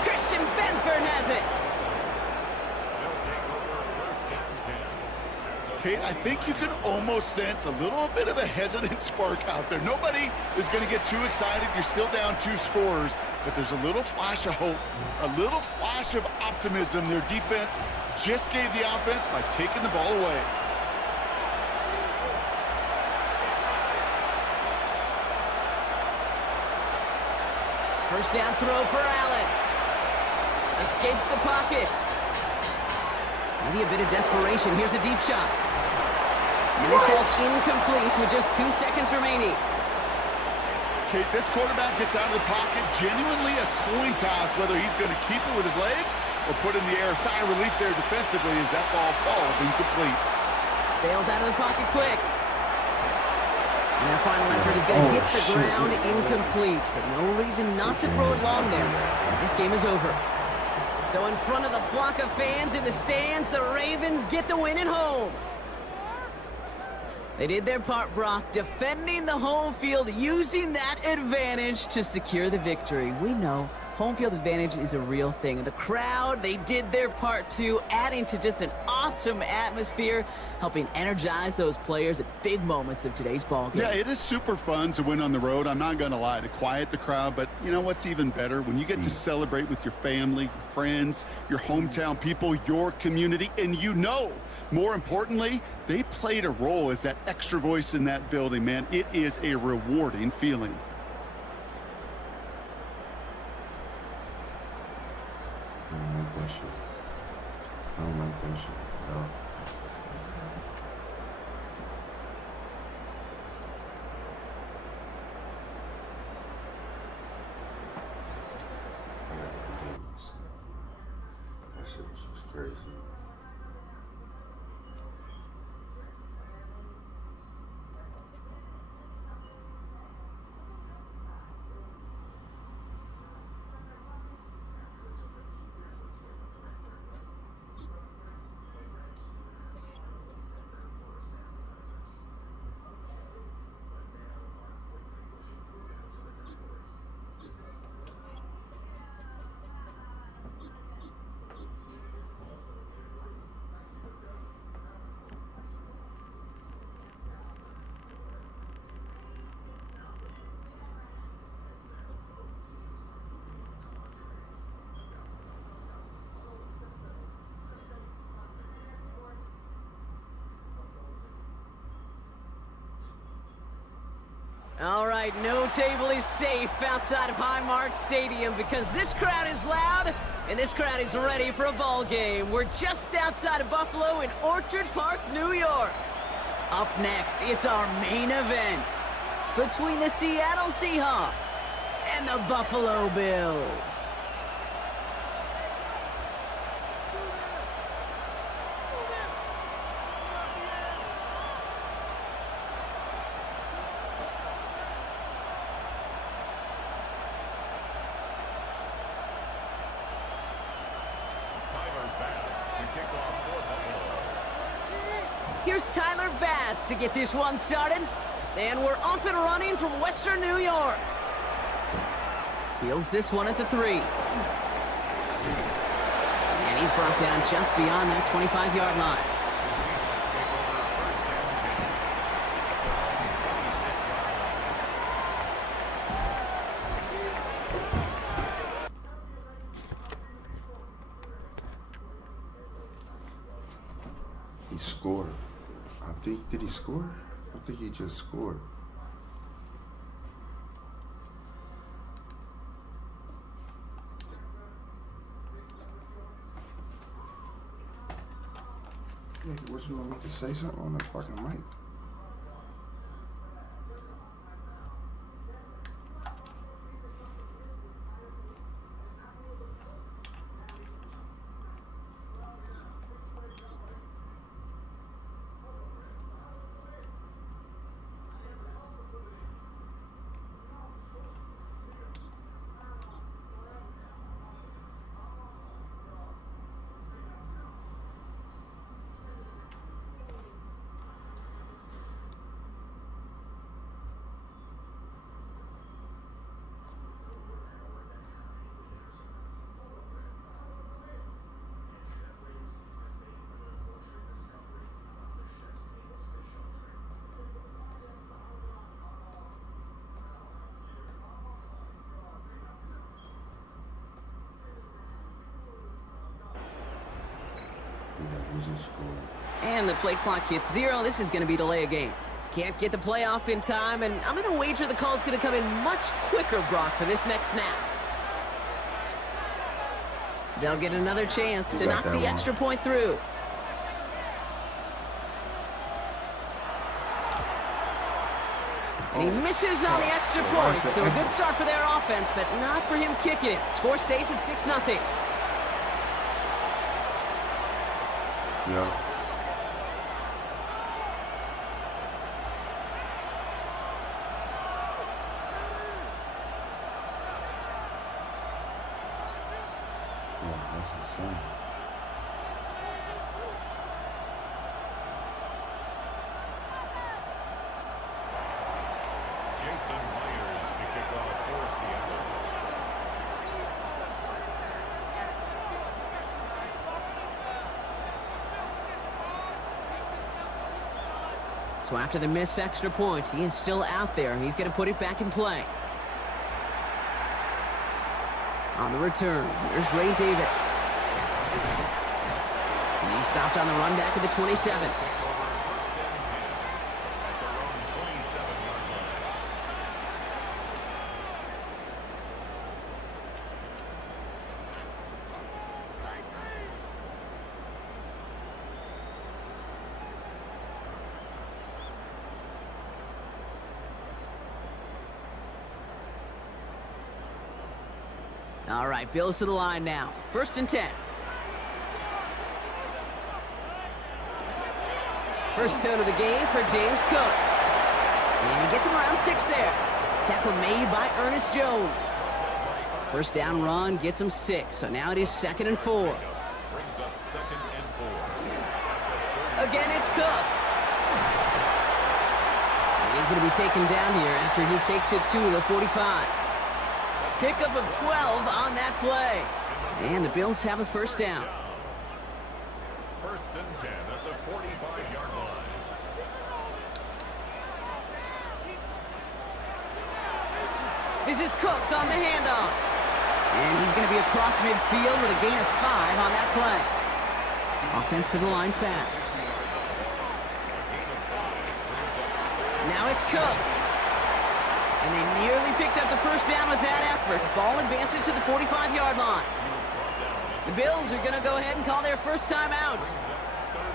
Christian Benford has it. Kate, I think you can almost sense a little bit of a hesitant spark out there. Nobody is going to get too excited. You're still down 2 scores, but there's a little flash of hope, a little flash of optimism. Their defense just gave the offense by taking the ball away. First down throw for Allen. Escapes the pocket. Maybe a bit of desperation. Here's a deep shot. And this ball's incomplete with just 2 seconds remaining. Kate, this quarterback gets out of the pocket, genuinely a coin toss whether he's going to keep it with his legs or put in the air. Sigh of relief there defensively as that ball falls incomplete. Bails out of the pocket quick. And their final effort is going to hit the ground incomplete, but no reason not to throw it long there as this game is over. So in front of the flock of fans in the stands, the Ravens get the win at home. They did their part, Brock, defending the home field, using that advantage to secure the victory. We know home field advantage is a real thing. And the crowd, they did their part too, adding to just an awesome atmosphere, helping energize those players at big moments of today's ball game. Yeah, it is super fun to win on the road. I'm not going to lie, to quiet the crowd. But you know what's even better? When you get to celebrate with your family, your friends, your hometown people, your community, and you know, more importantly, they played a role as that extra voice in that building, man. It is a rewarding feeling. I don't like that shit. I don't like that shit. No. I gotta redeem myself. That shit was just crazy. All right, no table is safe outside of Highmark Stadium because this crowd is loud and this crowd is ready for a ball game. We're just outside of Buffalo in Orchard Park, New York. Up next, it's our main event between the Seattle Seahawks and the Buffalo Bills. Here's Tyler Bass to get this one started. And we're off and running from Western New York. Fields this one at the 3. And he's brought down just beyond that 25-yard line. He scored. Did he score? I think he just scored. Nigga, what you want me to say something on this fucking mic? And the play clock hits 0. This is going to be delay a game. Can't get the play off in time, and I'm going to wager the call is going to come in much quicker, Brock, for this next snap. They'll get another chance to knock the extra point through. And he misses on the extra point, so a good start for their offense, but not for him kicking it. Score stays at 6-0. Yeah. That's insane. Jason Myers to kick off for Seattle. So after the missed extra point, he is still out there, and he's going to put it back in play. On the return, here's Ray Davis. And he stopped on the run back at the 27. All right, Bills to the line now. 1st and 10. First tone of the game for James Cook. And he gets him around 6 there. Tackle made by Ernest Jones. First down run gets him 6. So now it is 2nd and 4. Brings up 2nd and 4. Again, it's Cook. And he's going to be taken down here after he takes it to the 45. Pickup of 12 on that play. And the Bills have a first down. 1st and 10 at the 45-yard line. This is Cook on the handoff. And he's going to be across midfield with a gain of 5 on that play. Offensive line fast. Now it's Cook. And they nearly picked up the first down with that effort. Ball advances to the 45-yard line. The Bills are going to go ahead and call their first timeout.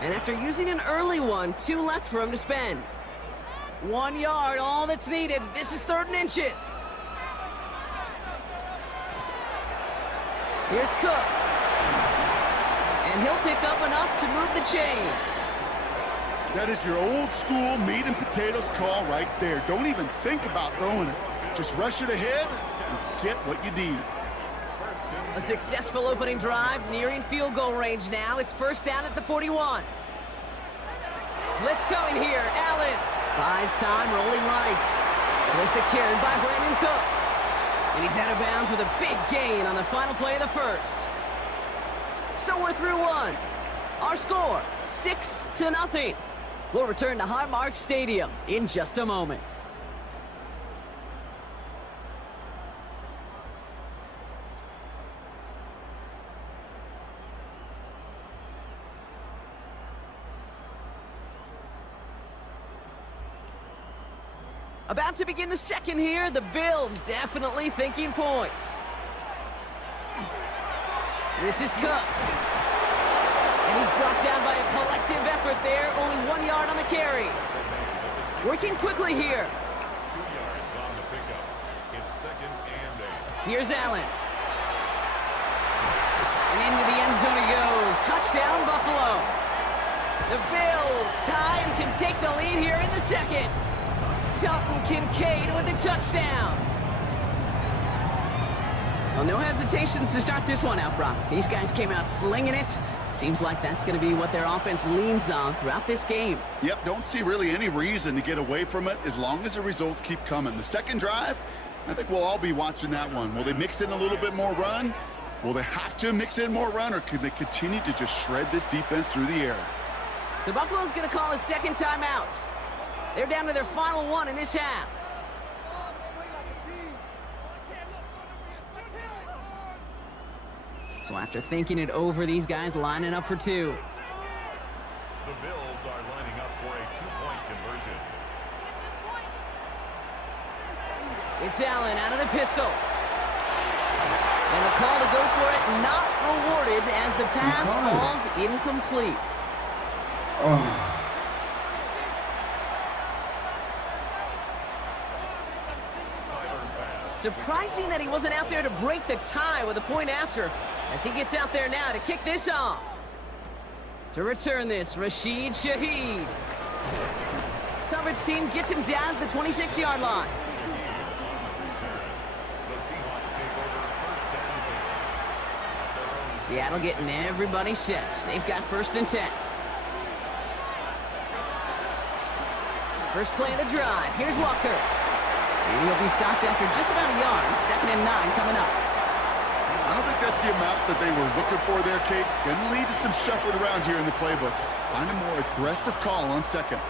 And after using an early one, 2 left for him to spend. 1 yard, all that's needed. This is 3rd and inches. Here's Cook. And he'll pick up enough to move the chains. That is your old school meat and potatoes call right there. Don't even think about throwing it. Just rush it ahead and get what you need. A successful opening drive, nearing field goal range now. It's first down at the 41. Blitz coming here. Allen buys time, rolling right. Well secured by Brandon Cooks. And he's out of bounds with a big gain on the final play of the first. So we're through 1. Our score, 6-0. We'll return to Highmark Stadium in just a moment. About to begin the second here, the Bills definitely thinking points. This is Cook. And he's brought down by a collective effort there, only 1 yard on the carry. Working quickly here. 2 yards on the pickup. It's 2nd and 8. Here's Allen. And into the end zone he goes. Touchdown, Buffalo. The Bills tie and can take the lead here in the second. Dalton Kincaid with the touchdown. Well, no hesitations to start this one out, Brock. These guys came out slinging it. Seems like that's going to be what their offense leans on throughout this game. Yep, don't see really any reason to get away from it as long as the results keep coming. The second drive, I think we'll all be watching that one. Will they mix in a little bit more run? Will they have to mix in more run, or could they continue to just shred this defense through the air? So Buffalo's going to call it second timeout. They're down to their final one in this half. So after thinking it over, these guys lining up for 2. The Bills are lining up for a 2-point conversion. It's Allen out of the pistol. And the call to go for it not rewarded as the pass falls incomplete. Oh. Surprising that he wasn't out there to break the tie with a point after, as he gets out there now to kick this off. To return this, Rashid Shaheed. Coverage team gets him down at the 26-yard line. Seattle getting everybody set. They've got 1st and 10. First play of the drive. Here's Walker. And he'll be stopped after just about a yard. 2nd and 9 coming up. I don't think that's the amount that they were looking for there, Kate. Going to lead to some shuffling around here in the playbook. Find a more aggressive call on 2nd.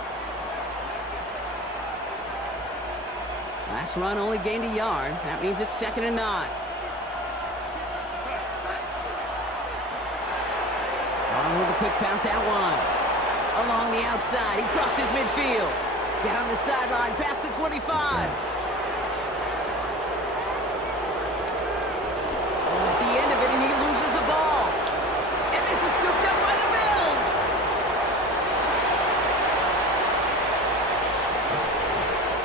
Last run only gained a yard. That means it's 2nd and 9. On with a quick pass out wide. Along the outside, he crosses midfield. Down the sideline, past the 25. At the end of it, and he loses the ball. And this is scooped up by the Bills.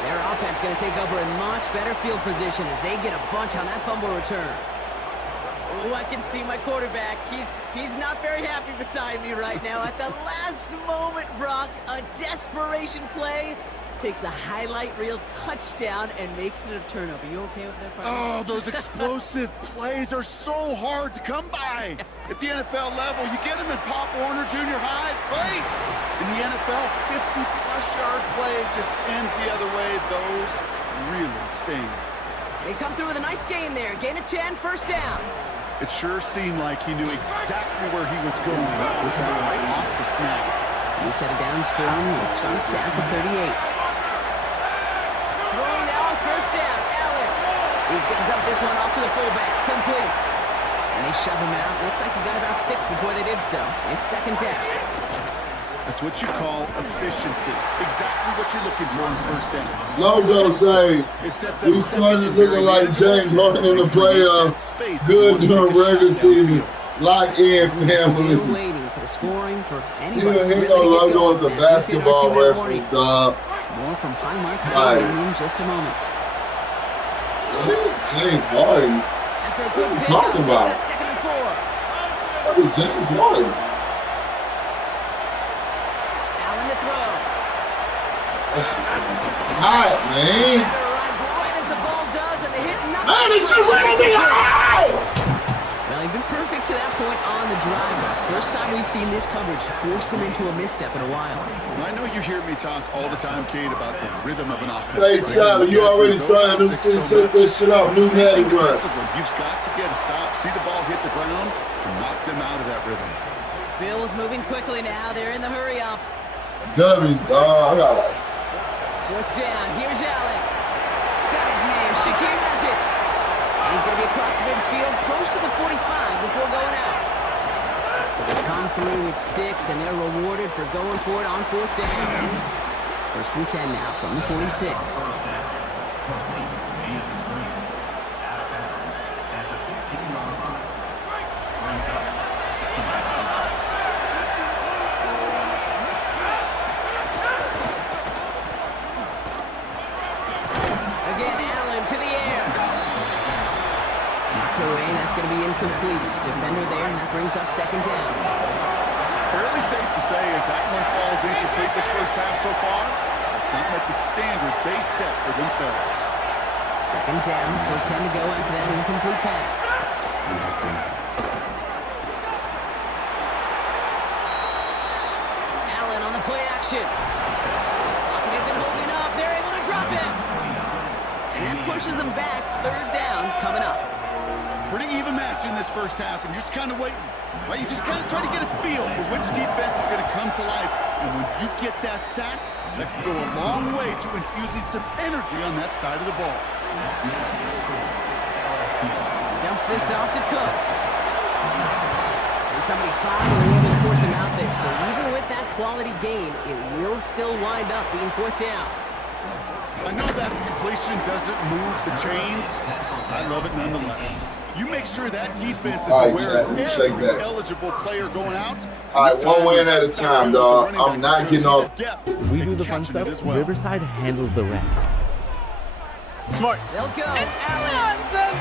Their offense going to take over in much better field position as they get a bunch on that fumble return. Oh, I can see my quarterback. He's not very happy beside me right now. At the last moment, Brock, a desperation play, takes a highlight reel touchdown and makes it a turnover. You okay with that, partner? Oh, those explosive plays are so hard to come by. At the NFL level, you get them in Pop Warner Junior High, great. In the NFL, 50-plus yard play just ends the other way. Those really sting. They come through with a nice gain there. Gain of 10, first down. It sure seemed like he knew exactly where he was going right off the snap. New set of downs for him. He starts at the 38. Throwing now on first down. Allen. He's going to dump this one off to the fullback. Complete. And they shove him out. Looks like he got about 6 before they did so. It's 2nd down. That's what you call efficiency. Exactly what you're looking for in first down. Logo say we started looking like James Harden in the playoffs. Good during regular season. Lock in, family. Still waiting for the scoring for anybody. Here go Logo with the basketball reference, dog. More from Highmark Stadium in just a moment. James Harden. What are you talking about? What is James Harden? Allen to throw. Hot, man. Right as the ball does, and they hit nothing. Man, it's really high! Well, he's been perfect to that point on the drive. First time we've seen this coverage force him into a misstep in a while. I know you hear me talk all the time, Kate, about the rhythm of an offense. Hey, Sally, you already started to set this shit up. New Madden run. You've got to get a stop, see the ball hit the ground to knock them out of that rhythm. Bills moving quickly now. They're in the hurry up. W's, I got it. Fourth down. Here's Allen. Got his man. Shakir has it. And he's going to be across midfield, close to the 45 before going out. So they come through with 6, and they're rewarded for going for it on fourth down. First and 10 now from the 46. Incomplete. Defender there, and that brings up second down. Fairly safe to say as that one falls incomplete this first half so far. It's not met the standard they set for themselves. Second down, still 10 to go after that incomplete pass. Allen on the play action. Lockett isn't holding up. They're able to drop him. And that pushes them back. Third down coming up. Pretty even match in this first half, and you're just kind of waiting, right? You just kind of try to get a feel for which defense is going to come to life. And when you get that sack, that can go a long way to infusing some energy on that side of the ball. Dumps this off to Cook. And somebody finally able to force him out there. So even with that quality gain, it will still wind up being fourth down. I know that completion doesn't move the chains. I love it nonetheless. You make sure that defense is aware of every eligible player going out. All right, one win at a time, dog. I'm not getting off. We do the fun stuff. Riverside handles the rest. Smart. They'll go. And Allen.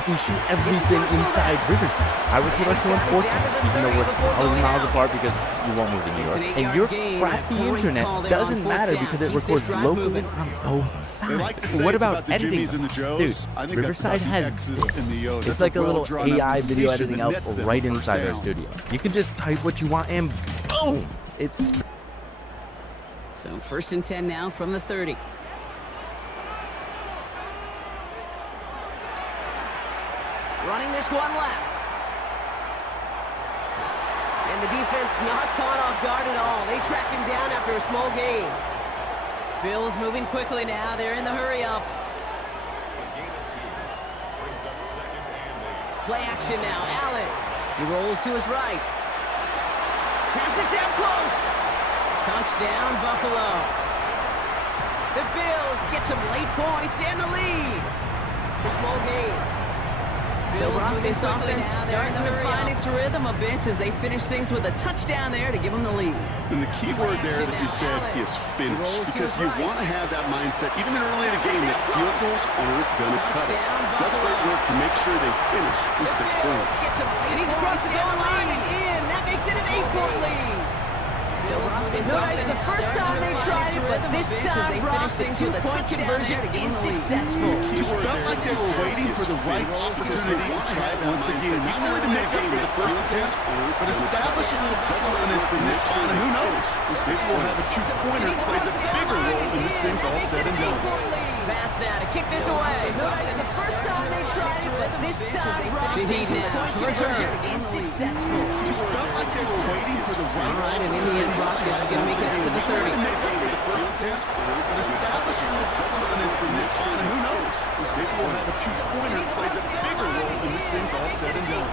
We shoot everything inside Riverside. I would put us on fourth down, even though we're 1,000 miles apart because you won't move to New York. And your crappy internet doesn't matter because it records locally on both sides. What about editing? Dude, Riverside has this. It's like a little AI video editing outfit right inside our studio. You can just type what you want and boom! It's... So first and 10 now from the 30. Running this one left. And the defense not caught off guard at all. They track him down after a small gain. Bills moving quickly now. They're in the hurry up. Play action now. Allen. He rolls to his right. Pass it down close. Touchdown, Buffalo. The Bills get some late points and the lead. A small gain. So this offense starting to find its rhythm a bit as they finish things with a touchdown there to give them the lead. And the key word there that you said is finish, because you want to have that mindset, even early in the game, that field goals aren't going to cut it. So that's great work to make sure they finish with 6 points. And he's across the goal line and in. That makes it an 8-point lead. So the first time they tried it, but this time Brock, the 2-point conversion is successful. Just felt like they were waiting for the right opportunity to try it once again. Not only to make up for the first attempt, but establish a little confidence in this spot. And who knows, this thing will have a 2-pointer that plays a bigger role when this thing's all said and done. Pass now to kick this away. The first time they tried it, but this time Brock, the 2-point conversion is successful. Just felt like they were waiting for the right opportunity. And in the end, Brock is going to make it to the 30. But establish a little confidence in this spot. And who knows, this thing will have a 2-pointer that plays a bigger role when this thing's all said and done.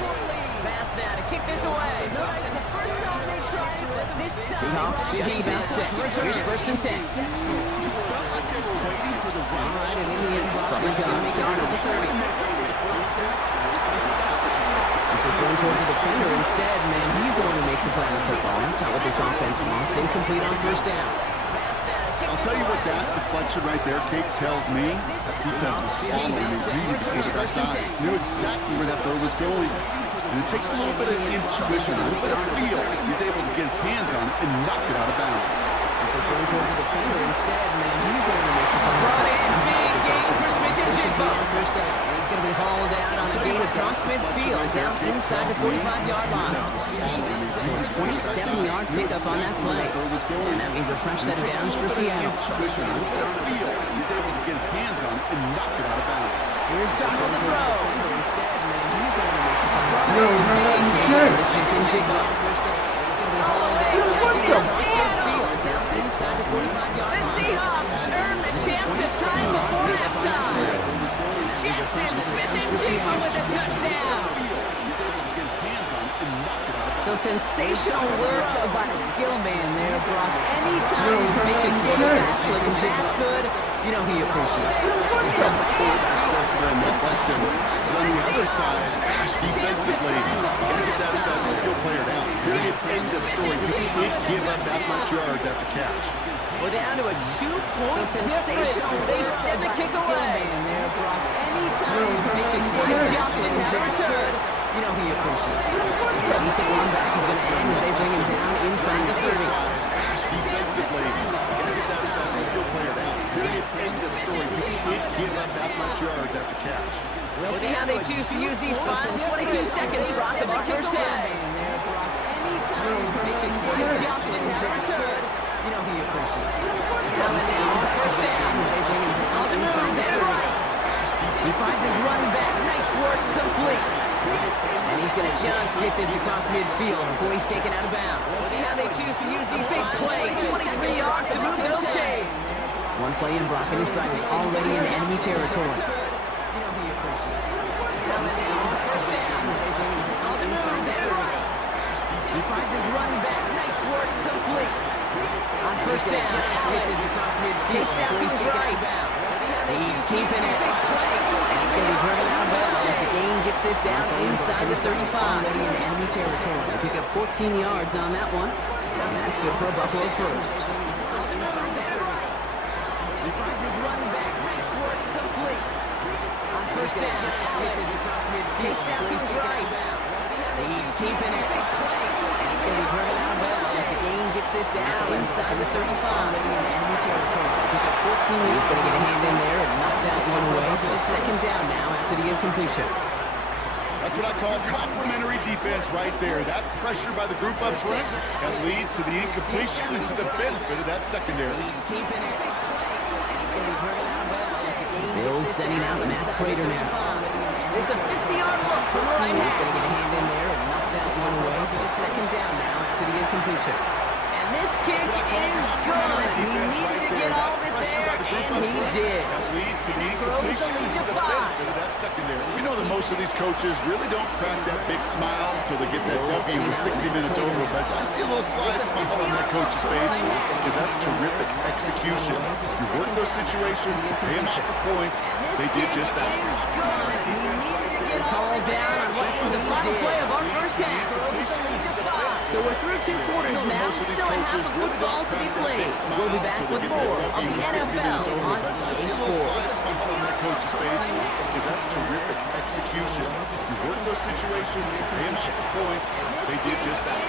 Pass now to kick this away. The first time they tried, but this Seahawks just about set. Here's 1st and 10. Just felt like they were waiting for the right. All right, and in the end, Brock is going to make it to the 30. This is thrown towards the defender instead, man. He's the one who makes the play on the football. That's not what this offense wants. Incomplete on 1st down. I'll tell you what that deflection right there, Kate, tells me. That defense was following and reading the quarterback's eyes. Knew exactly where that throw was going. And it takes a little bit of intuition, a little bit of feel. He's able to get his hands on it and knock it out of bounds. This is thrown towards the defender instead, man. He's the one who makes the play. Brought in, big gain for Smith-N-Jigba. First down. And he's going to be hauled out on a gain across midfield, down inside the 45-yard line. So a 27-yard pickup on that play. And that means a fresh set of downs for Seattle. Intuition, a little bit of feel. He's able to get his hands on it and knock it out of bounds. Here's John on the throw. Instead, man, he's the one who makes the play. Yo, man, that was catch. Smith-N-Jigba. All the way to Seattle. Down inside the 45-yard line. The Seahawks earn the chance to tie before halftime. Jackson Smith-N-Jigba with a touchdown. So sensational work by the skill man there, Brock. Anytime you can make a quarterback look that good, you know he appreciates it. Best friend, no question. But on the other side, Ash defensively, got to get that skill player down. Period. End of story. You can't give up that much yards after catch. We're down to a 2-point sensational. They send the kick away. There, Brock. Anytime you can make a quarterback Johnson that return, you know he appreciates it. Decent one back is going to end as they bring him down inside the 30. Ash defensively, got to get that skill player down. Period. End of story. You can't give up that much yards after catch. We'll see how they choose to use these times. 22 seconds, Brock, of our first down. Anytime you can make a quarterback Johnson that return, you know he appreciates it. First down as they bring him down inside the 30. He finds his running back. Nice work, complete. And he's going to just get this across midfield before he's taken out of bounds. We'll see how they choose to use these big plays. 23 yards to move those chains. One play in Brock, and his drive is already in enemy territory. You know he appreciates it. First down as they bring him down inside the 30. He finds his running back. Nice work, complete. On first down, just get this across midfield. Chased out to his right. He's keeping it. And he's going to be driven out of bounds as the gain gets this down inside the 35. Already in enemy territory. They pick up 14 yards on that one. And that's good for a Buffalo first. He finds his running back. Nice work, complete. On first down, just get this across midfield. Chased out to his right. He's keeping it. And he's going to be driven out of bounds as the gain gets this down inside the 35. Already in enemy territory. Pick up 14. He's going to get a hand in there and knock that one away. So second down now after the incompletion. That's what I call complimentary defense right there. That pressure by the group up front, that leads to the incompletion and to the benefit of that secondary. Bill's sending out Matt Prater now. There's a 50-yard look from right hand. He's going to get a hand in there and knock that one away. So second down now after the incompletion. And this kick is good. He needed to get all of it there, and he did. That leads to the incompletion and to the benefit of that secondary. We know that most of these coaches really don't crack that big smile until they get that W with 60 minutes over, but I see a little sly smile on that coach's face because that's terrific execution. You work those situations to pay them off for points. They did just that. He needed to get all down on what was the final play of our first half. So we're through 2 quarters now. Still a half of football to be played. We'll be back with more of the NFL on EA Sports. That coach's face because that's terrific execution. You work those situations to pay them off for points. They did just that.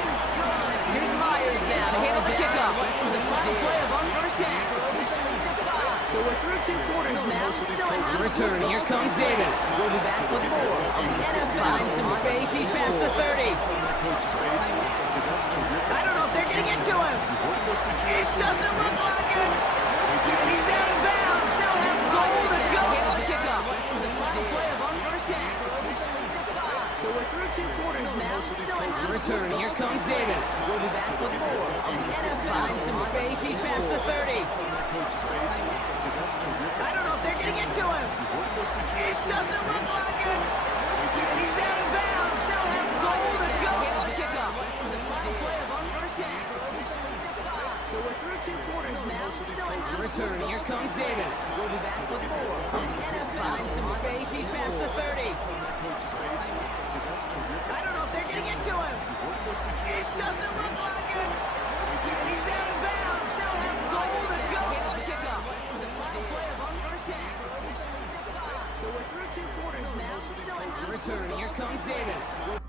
Here's Myers now to handle the kickoff. This is the final play of our first half. So we're through 2 quarters now. Still a half return. Here comes Davis. We'll be back with more of the NFL. Find some space. He's past the 30. I don't know if they're getting into him. It doesn't look like it. And he's out of bounds. Still has goal to go. Kickoff. This is the final play of our first half. So we're through 2 quarters now. Still a half return. Here comes Davis. We'll be back with more of the NFL. Find some space. He's past the 30. I don't know if they're getting into him. It doesn't look like it. And he's out of bounds. Still has goal he's past the 30. I don't know if they're getting into him. It doesn't look like it. And he's out of bounds. Still has goal to go. Kickoff. The final play of our first half. So we're through 2 quarters now. Still a half. Return. Here comes Davis.